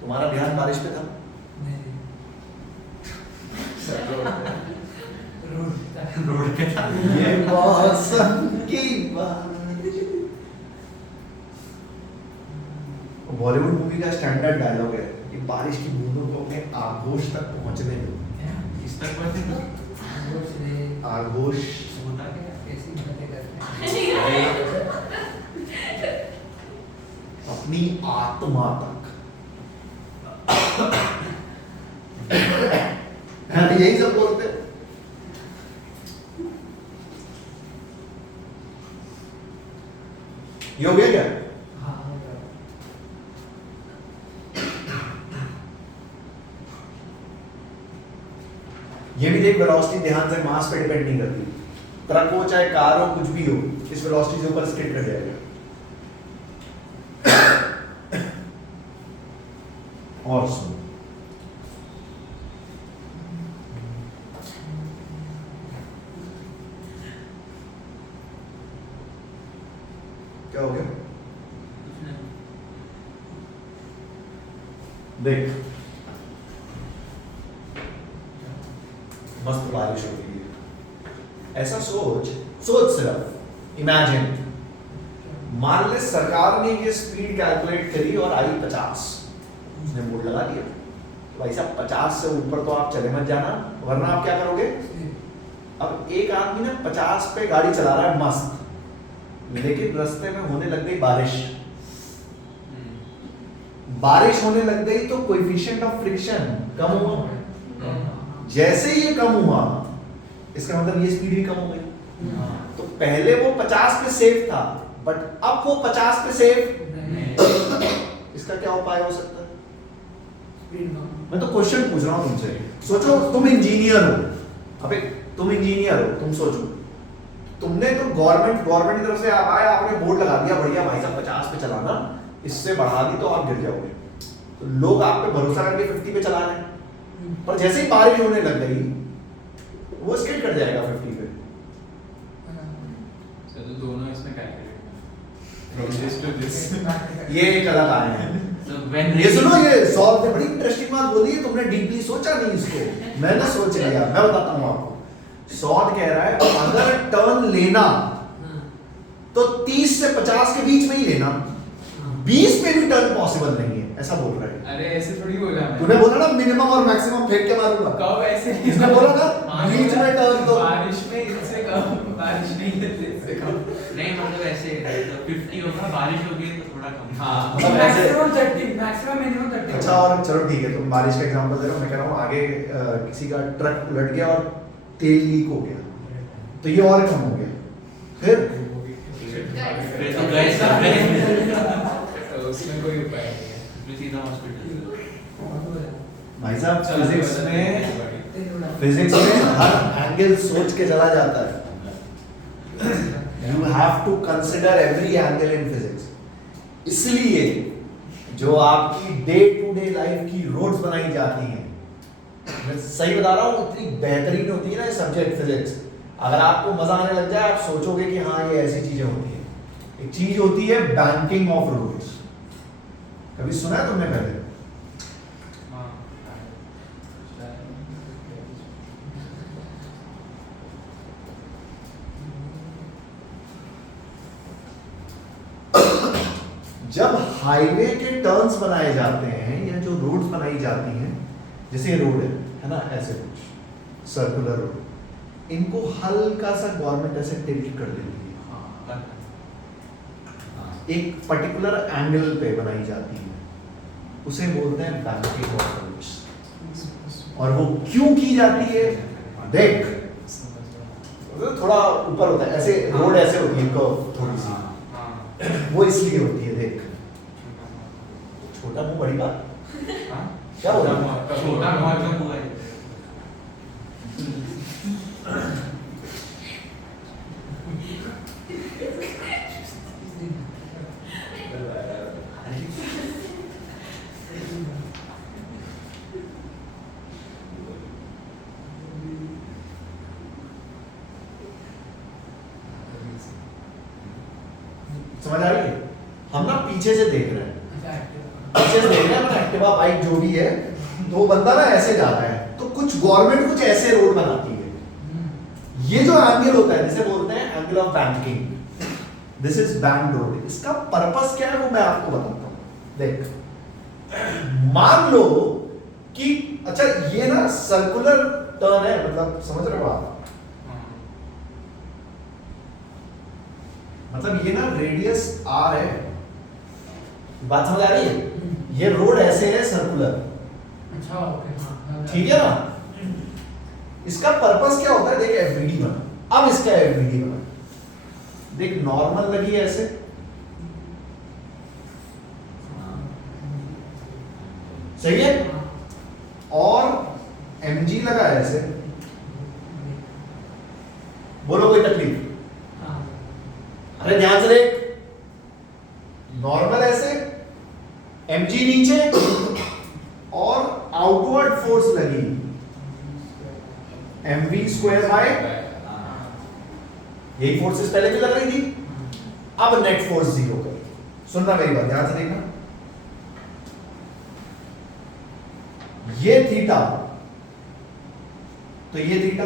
तुम्हारा ध्यान बारिश पे था? रोड पे था। ये मौसम की बात। बॉलीवुड मूवी का स्टैंडर्ड डायलॉग है कि बारिश की बूंदों को अपने आगोश तक पहुंचने दो। इस तक पहुंचे आगोश होता क्या? अपनी आत्मा तक। यही सब बोलते हैं। ये हो गया क्या? हाँ हो गया। ये भी देख, वेलोसिटी ध्यान से मास पे डिपेंड नहीं करती। ट्रक हो चाहे कार हो कुछ भी हो, इस वेलोसिटी के ऊपर स्किड कर जाएगा। और सुनो, क्या हो गया? कुछ नहीं। देख, मस्त बारिश हो रही है। ऐसा सोच सिर्फ इमेजिन, मान ले सरकार ने ये स्पीड कैलकुलेट करी और आई 50, उसने बोर्ड लगा दिया तो भाई साहब 50 से ऊपर तो आप चले मत जाना, वरना आप क्या करोगे? अब एक आदमी ना 50 पे गाड़ी चला रहा है मस्त, लेकिन रास्ते में होने लग गई बारिश। बारिश होने लग गई तो कोएफिशिएंट ऑफ फ्रिक्शन कम हुआ। जैसे ही ये कम हुआ, इसका मतलब ये स्पीड भी कम हो गई। तो पहले वो 50 पे सेफ था, बट अब वो 50 पे सेफ। इसका क्या उपाय हो सकता है? मैं तो क्वेश्चन पूछ रहा हूं तुमसे। सोचो तुम इंजीनियर हो, अबे तुम इंजीनियर हो, तुम सोचो, तुमने तो गवर्नमेंट की तरफ से आया, आपने बोर्ड लगा दिया, बढ़िया भाई साहब 50 पे चलाना, इससे बढ़ा दी तो आप गिर जाओगे। तो लोग आप पे भरोसा करके 50 पे चला रहे हैं, पर जैसे ही बारिश होने लग गई वो स्किड कर जाएगा 50 पे। तो दोनों इसमें calculate from this to this। ये एक अलग आए हैं। So when ये सुनो, ये सॉल्व ने बड़ी इंटरेस्टिंग बात बोली है, तुमने डीपली सोचा नहीं इसको, मैंने सोच लिया। मैं बताता हूँ आपको। सॉल्व कह रहा है अगर टर्न लेना तो 30 से 50 के बीच में ही लेना, 20 में भी टर्न पॉसिबल नहीं है, ऐसा बोल रहा है। अरे ऐसे थोड़ी बोला मैं। तूने बोला ना मिनिमम और मैक्सिमम फेंक के मारूंगा। कब ऐसे? इसने बोला ना बीच में टर्न तो बारिश में इससे कम, बारिश नहीं है इससे कम। नहीं मतलब ऐसे तो 50 होगा, बारिश होगी तो थोड़ा कम। हाँ मतलब ऐसे। Maximum 30, maximum minimum 30। अच्छा, और चलो ठीक है, तुम बारिश का एग्जांपल दे रहे हो, मैं कह रहा हूँ आगे किसी का ट्रक उलट गया और तेल लीक हो गया, तो ये और कम हो गया, फिर फिर तो गए सब गए, तो उसमें कोई उपाय नहीं है। फिर सीधा हॉस्पिटल। भाई साहब चलो, फिजिक्स में हर एंगल सोच के चला जाता है। You have to consider every angle in physics. इसलिए जो आपकी डे टू डे लाइफ की रोड्स बनाई जाती हैं, मैं सही बता रहा हूँ, इतनी बेहतरीन होती है ना ये सब्जेक्ट फिजिक्स। अगर आपको मजा आने लग जाए, आप सोचोगे कि हाँ ये ऐसी चीजें होती हैं। एक चीज होती है बैंकिंग ऑफ रोड्स, कभी सुना है तुमने पहले? जब हाईवे के टर्न्स बनाए जाते हैं या जो रोड्स बनाई जाती हैं, जैसे ये रोड है ना, ऐसे कुछ सर्कुलर रोड, इनको हल्का सा गवर्नमेंट ऐसे टिल्ट कर देती है, एक पर्टिकुलर एंगल पे बनाई जाती है, उसे बोलते हैं बैंकिंग ऑफ रोड्स। और वो क्यों की जाती है? देख, थोड़ा ऊपर होता है, ऐसे रोड ऐसे होती है इनको थोड़ी सी, वो इसलिए होती है। देख, छोटा मुंह बड़ी बात, क्या बोल रहा है? छोटा बहुत हुआ है। समझ आ रही है? हम ना पीछे से देख रहे हैं, पीछे से देख रहे हैं, एक्टिवा बाइक जो भी है, तो वो बंदा ना ऐसे जा रहा है, तो कुछ गवर्नमेंट कुछ ऐसे रोड बनाती है। ये जो एंगल होता है, जिसे बोलते हैं angle of banking, this is bank road. इसका पर्पस क्या है वो मैं आपको बताता हूँ। देख, मान लो कि अच्छा ये ना सर्कुलर टर्न है, मतलब समझ रहे हो आप, मतलब ये ना रेडियस आर है, बात समझ आ रही है? ये रोड ऐसे है सर्कुलर, अच्छा ओके, हाँ ठीक है ना? इसका पर्पस क्या होता है? देख, एफवीडी बना, अब इसका एफवीडी बना, देख नॉर्मल लगी ऐसे, सही है? हाँ, और mg लगा है ऐसे, बोलो कोई तकलीफ? हाँ, अरे ध्यान से देख, नॉर्मल ऐसे, mg नीचे और आउटवर्ड फोर्स लगी mv स्क्वायर बाय, यही फोर्सेस पहले भी लग रही थी, अब नेट फोर्स जीरो कर। सुनना मेरी बात, ध्यान से देखना, ये थीटा तो ये थीटा,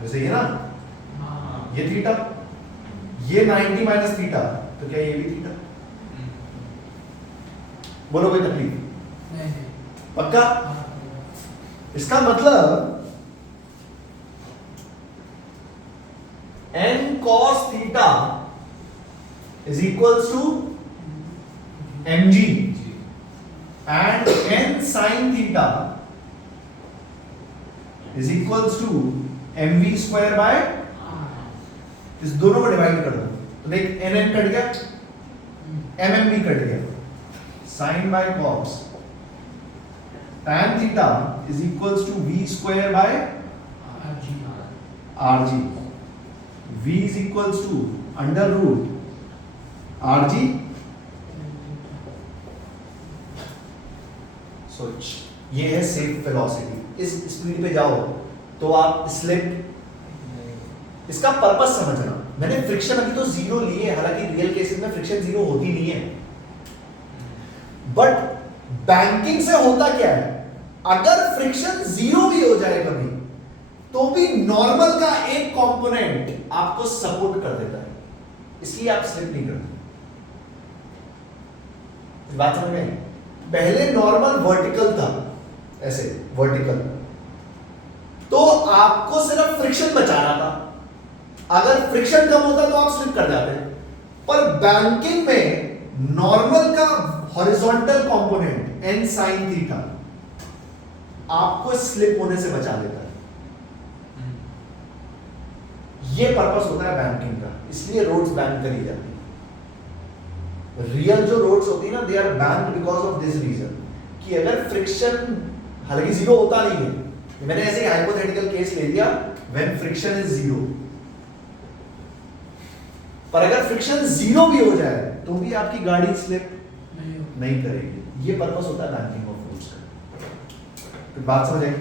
वैसे ये ना, हाँ, ये थीटा, ये 90 माइनस थीटा, तो क्या ये भी थीटा? बोलो कोई तकलीफ? नहीं, नहीं, पक्का? हाँ, इसका मतलब n cos theta is equals to mg and n sin theta is equals to mv square by, इस दोनों को डिवाइड कर दो तो देख n n कट गया, mm भी कट गया, sin by cos tan theta is equals to v square by rg, v is equals to under root rg, सोच, ये है सेफ वेलोसिटी। इस स्पीड पे जाओ तो आप स्लिप, इसका पर्पस समझना, मैंने फ्रिक्शन अभी तो जीरो ली है, हालांकि रियल केसेस में फ्रिक्शन जीरो होती नहीं है, बट बैंकिंग से होता क्या है, अगर फ्रिक्शन जीरो भी हो जाए कभी तो भी नॉर्मल का एक कंपोनेंट आपको सपोर्ट कर देता है, इसलिए आप स्लिप नहीं करते। इस बात समझ में आई? पहले नॉर्मल वर्टिकल था, ऐसे वर्टिकल, तो आपको सिर्फ फ्रिक्शन बचा रहा था, अगर फ्रिक्शन कम होता तो आप स्लिप कर जाते, पर बैंकिंग में नॉर्मल का horizontal component n sin theta आपको स्लिप होने से बचा देता है। ये पर्पस होता है बैंकिंग का, इसलिए रोड्स बैंक करी जाती है। रियल जो रोड्स होती है ना, they are banked because of this reason, कि अगर फ्रिक्शन, हालांकि जीरो होता नहीं है, मैंने ऐसे हाइपोथेटिकल केस ले लिया व्हेन फ्रिक्शन इज जीरो, पर अगर फ्रिक्शन जीरो भी हो जाए तो भी आपकी गाड़ी स्लिप नहीं करेगी। ये पर्पस होता है बैंकिंग ऑफ रोड्स का। तो बात समझ आई?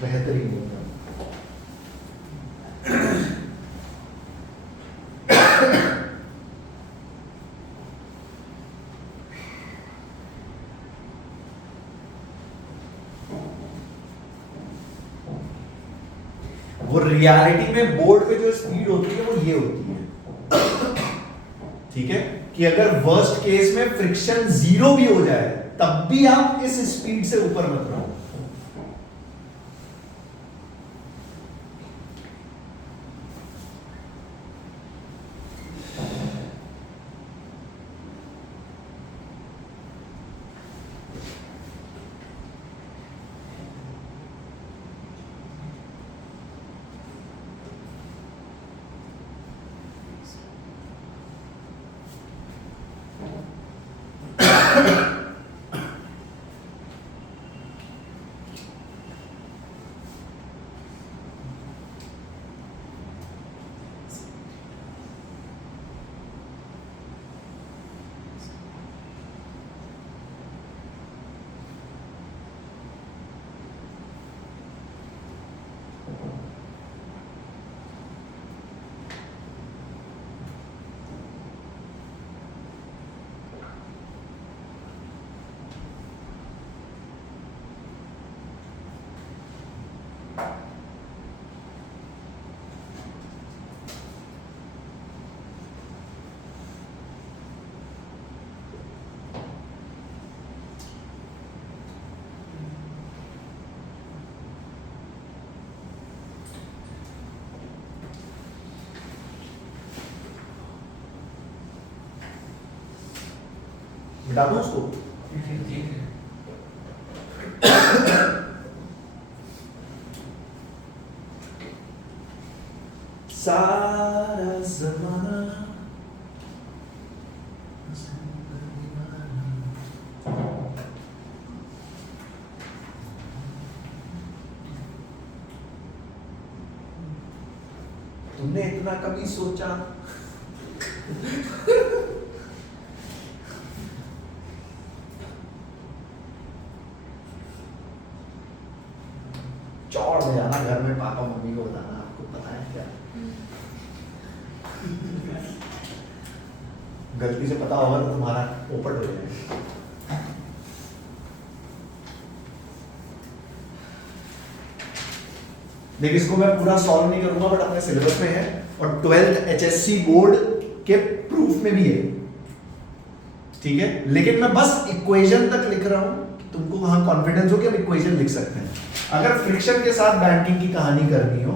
बेहतरीन होगा। वो रियलिटी में बोर्ड पे जो स्पीड होती है वो ये होती है, ठीक है, कि अगर वर्स्ट केस में फ्रिक्शन जीरो भी हो जाए तब भी आप इस स्पीड से ऊपर मत रहो। मिटा दूं उसको? सारा जमाना तुमने इतना कभी सोचा? चौड़ में जाना घर में, पापा मम्मी को बताना आपको पता है क्या। गलती से पता होगा तो तुम्हारा पोपट हो जाएगा। देखिए इसको मैं पूरा सॉल्व नहीं करूंगा बट अपने सिलेबस में है और 12th HSC बोर्ड के प्रूफ में भी है, ठीक है। लेकिन मैं बस इक्वेशन तक लिख रहा हूं कि तुमको वहां कॉन्फिडेंस हो कि हम इक्वेशन लिख सकते हैं। अगर फ्रिक्शन के साथ बैंकिंग की कहानी करनी हो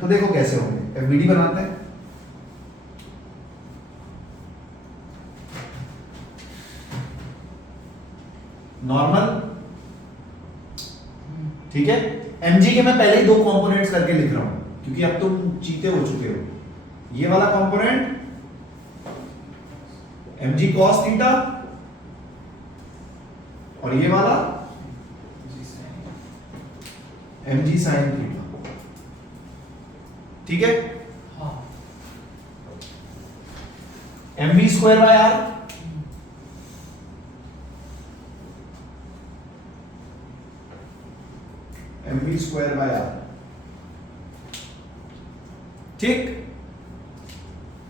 तो देखो कैसे होंगे। एफबीडी बनाते हैं, नॉर्मल, ठीक है। एमजी के मैं पहले ही 2 कंपोनेंट्स करके लिख रहा हूं क्योंकि अब तुम चीते हो चुके हो। ये वाला कंपोनेंट mg cos थीटा और ये वाला mg sin थीटा, ठीक है। हाँ mv square by R mv square by R, ठीक।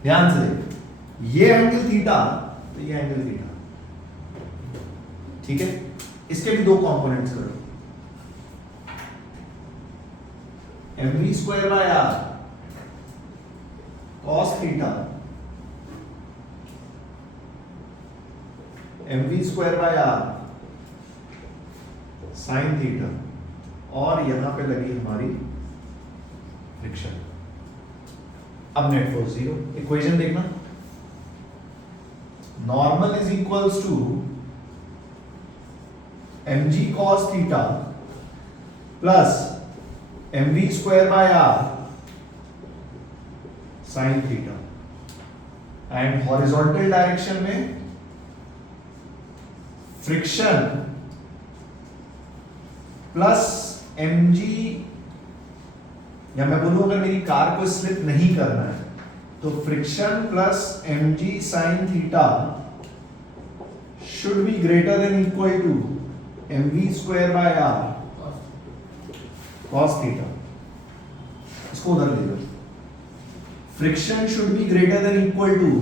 ध्यान से ये एंगल थीटा तो ये एंगल थीटा, ठीक है। इसके भी 2 कंपोनेंट्स करो, mv square by R cos theta mv square by R sin theta और यहां पे लगी हमारी फ्रिक्शन। अब नेट फोर्स 0। इक्वेशन देखना, normal is equals to mg cos theta plus mv square by R sin theta and horizontal direction में friction plus mg, या मैं बोलूं अगर मेरी कार को स्लिप नहीं करना है तो friction plus mg sin theta should be greater than equal to mv square by R cos theta. इसको उधर ले लो, friction should be greater than equal to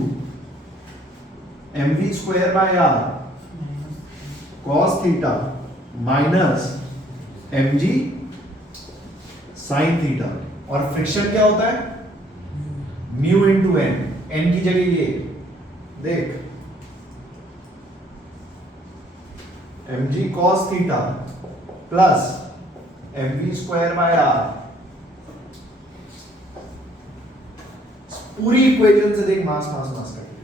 mv square by R cos theta minus mg sin theta. और friction क्या होता है? Mu into N, N की जगह ये देख mg cos theta plus mv square by R. पूरी इक्वेशन से देख मास मास मास करके,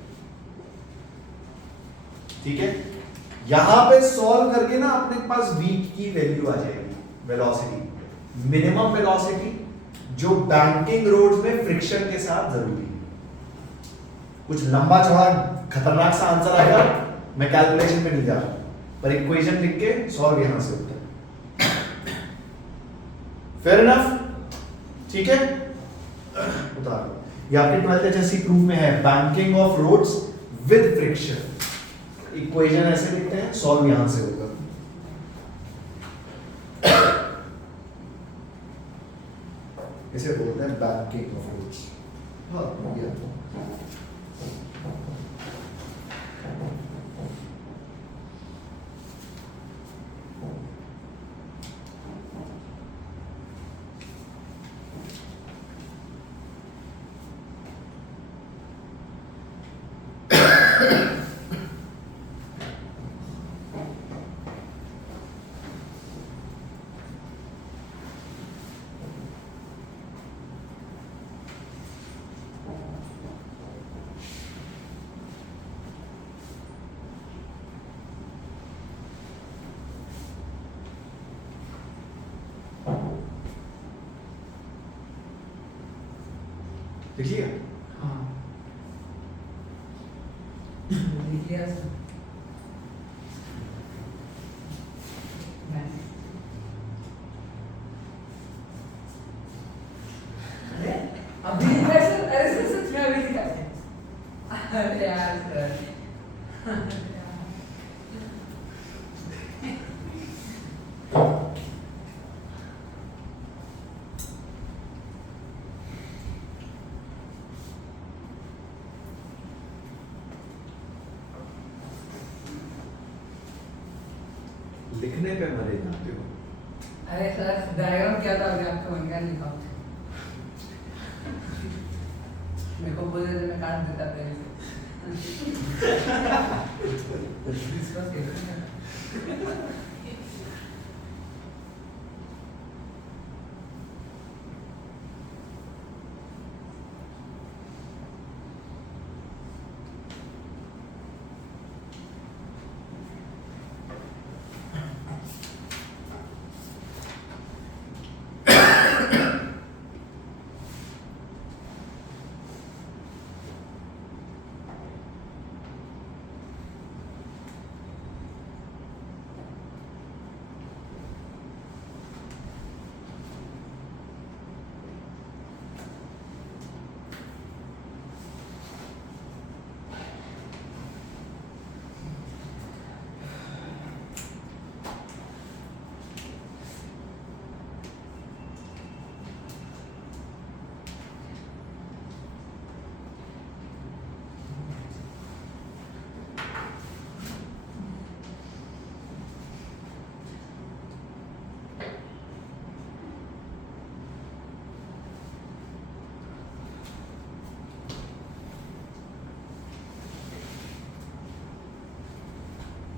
ठीक है। यहां पे सॉल्व करके ना अपने पास v की वैल्यू आ जाएगी, वेलोसिटी, मिनिमम वेलोसिटी जो बैंकिंग रोड्स में फ्रिक्शन के साथ जरूरी है। कुछ लंबा चौड़ा खतरनाक सा आंसर आएगा, मैं कैलकुलेशन में नहीं जा रहा, पर इक्वेशन लिख के सॉल्व यहां से होता है। फेयर इनफ, ठीक है। उतारो, ये आपके 12th HSC प्रूफ में है, banking of roads with friction. Equation ऐसे लिखते हैं, सॉल्व यहां से होगा। इसे बोलते हैं बैंकिंग ऑफ रोड्स। हाँ, ये लिख लिया? हाँ लिख लिया सर। हाँ, लिखने पे मरे जाते हो। अरे सर डायग्राम क्या था अभी आपको बन गया लिखा मेरे को बोल देते मैं काट देता पहले इसको सेव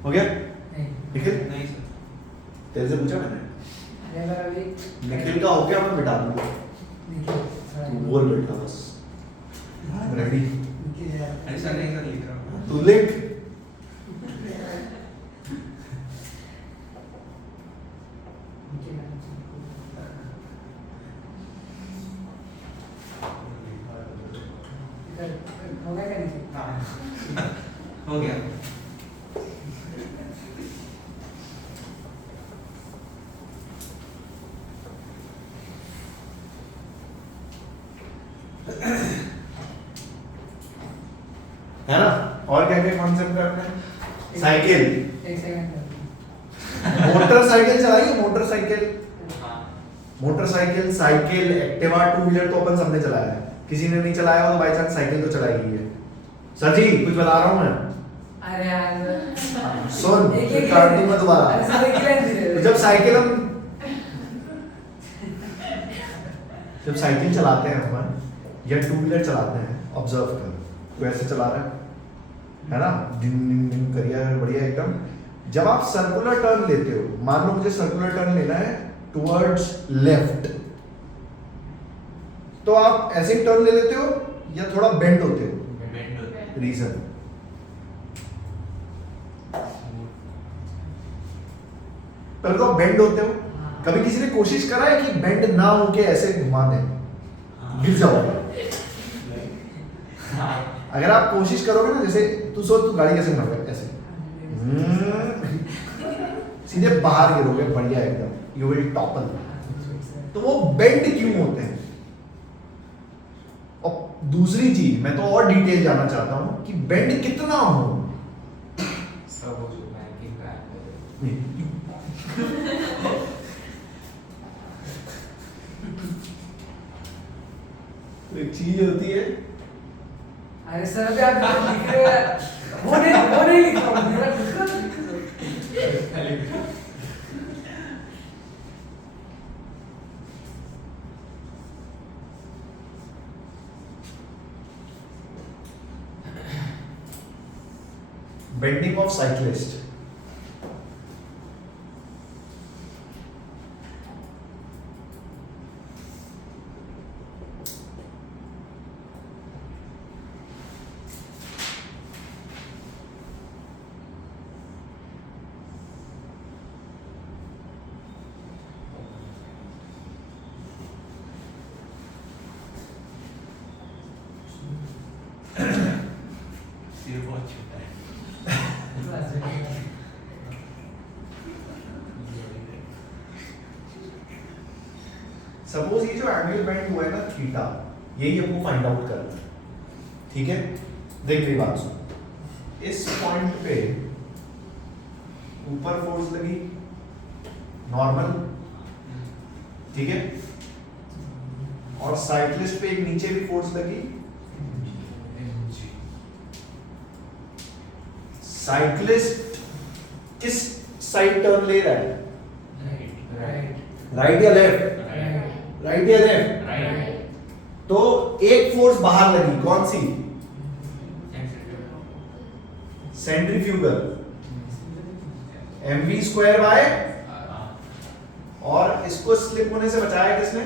हो गया नहीं निखिल? नहीं सर। तेरे से पूछा मैंने। अरे बार अभी निखिल का हो गया, मैं मिटा दूंगा। तू बोल बेटा बस। रेडी? ऐसा नहीं सर लिख रहा हूँ। तू लिख। हो गया क्या नहीं हो गया। है ना? और क्या क्या कॉन्सेप्ट है अपने? साइकिल, एक सेकंड मोटरसाइकिल चलाई है, मोटरसाइकिल, हाँ। Motorcycle, cycle, Activa, two wheeler तो अपन सबने चलाया है। किसी ने नहीं चलाया हो तो बाई चांस साइकिल तो चलाई ही है। सर जी कुछ बता रहा हूँ मैं। अरे यार सुन, एक काट दूं मैं दोबारा। अरे सर एक लाइन दे तो जब साइकिल हम जब साइकिल चलाते हैं अपन या टू व्हीलर चलाते हैं, ऑब्जर्व कर, कोई ऐसे चला रहा है ना, डिन डिन डिन करिए बढ़िया एकदम। जब आप सर्कुलर टर्न लेते हो, मान लो मुझे सर्कुलर टर्न लेना है टुवर्ड्स लेफ्ट, तो आप ऐसे ही टर्न ले लेते हो या थोड़ा बेंड होते हो? बेंड होता है। रीजन पहले तो आप बेंड होते हो। कभी किसी ने कोशिश करा है कि बेंड ना होके ऐसे घुमा दें, गिर जाओगे? अगर आप कोशिश करोगे ना, जैसे तू सोच तू गाड़ी कैसे घुमाएगा, ऐसे सीधे बाहर गिरोगे बढ़िया एकदम, यू विल टॉपल। तो वो बेंड क्यों होते हैं? और दूसरी चीज मैं तो और डिटेल जानना चाहता हूं कि बेंड कितना हो। सब हो चुका है कि का एक चीज होती है, अरे सर अभी आप लिख रहे हो वो नहीं लिख रहा हूँ मेरा खुद का लिख रहा हूँ। Bending of cyclist. सिर बहुत छोटा है। सपोज ये जो एंगल बेंड हुआ है ना थीटा, यही हमको फाइंड आउट करना है, ठीक है? देख मेरी बात सुन, इस पॉइंट पे ऊपर फोर्स लगी नॉर्मल, ठीक है? और साइक्लिस्ट पे एक नीचे भी फोर्स लगी, साइक्लिस्ट किस साइड टर्न ले रहा है? राइट राइट या लेफ्ट? राइट राइट या लेफ्ट? राइट तो एक फोर्स बाहर लगी, कौन सी? सेंट्रीफ्यूगल, mv स्क्वायर बाय, और इसको स्लिप होने से बचाया किसने?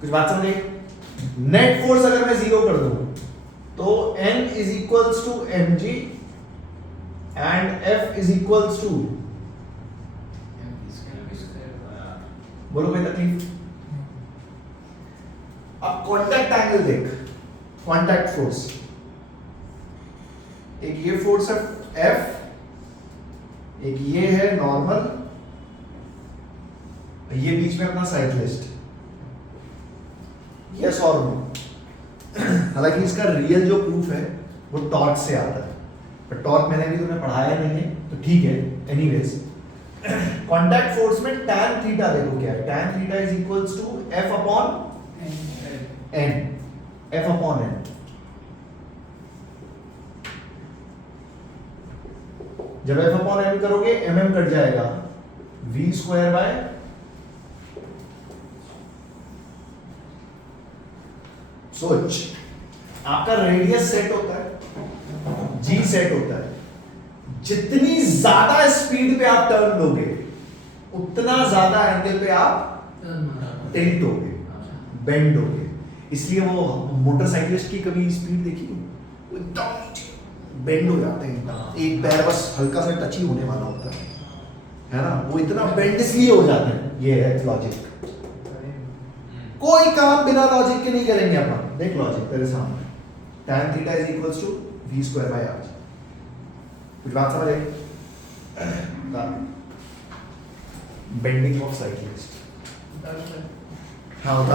कुछ बात समझे? नेट फोर्स अगर मैं जीरो कर दूं तो n is equals to mg and f is equals to, बोलो कोई तकलीफ? अब कांटेक्ट एंगल देख, कांटेक्ट फोर्स, एक ये फोर्स है F, एक ये है नॉर्मल, ये बीच में अपना साइक्लिस्ट, यस और नो। हालांकि इसका रियल जो प्रूफ है वो टॉर्क से आता है, पर टॉर्क मैंने भी तुम्हें पढ़ाया नहीं है तो ठीक है। एनीवेज, कांटेक्ट फोर्स में tan थीटा देखो क्या है, tan theta is equals to F upon n, F upon n। जब F अपॉन n करोगे mm कट जाएगा, v स्क्वायर बाय, सोच, आपका रेडियस सेट होता है, g सेट होता है, जितनी ज्यादा स्पीड पे आप टर्न लोगे उतना ज्यादा एंगल पे आप टिल्ट होगे, बेंड होगे। इसलिए वो मोटरसाइकिलिस्ट की कभी स्पीड देखी हो, वो एकदम बेंड हो जाते हैं एकदम, एक पैर बस हल्का सा टच ही होने वाला होता है ना, वो इतना बेंड इसलिए हो जाते हैं। ये है लॉजिक, कोई काम बिना लॉजिक के नहीं करेंगे अपन। देख लॉजिक तेरे सामने, tan theta is equals to v square by r। कुछ बात समझ आई? बेंडिंग ऑफ साइक्लिस्ट, हाँ होता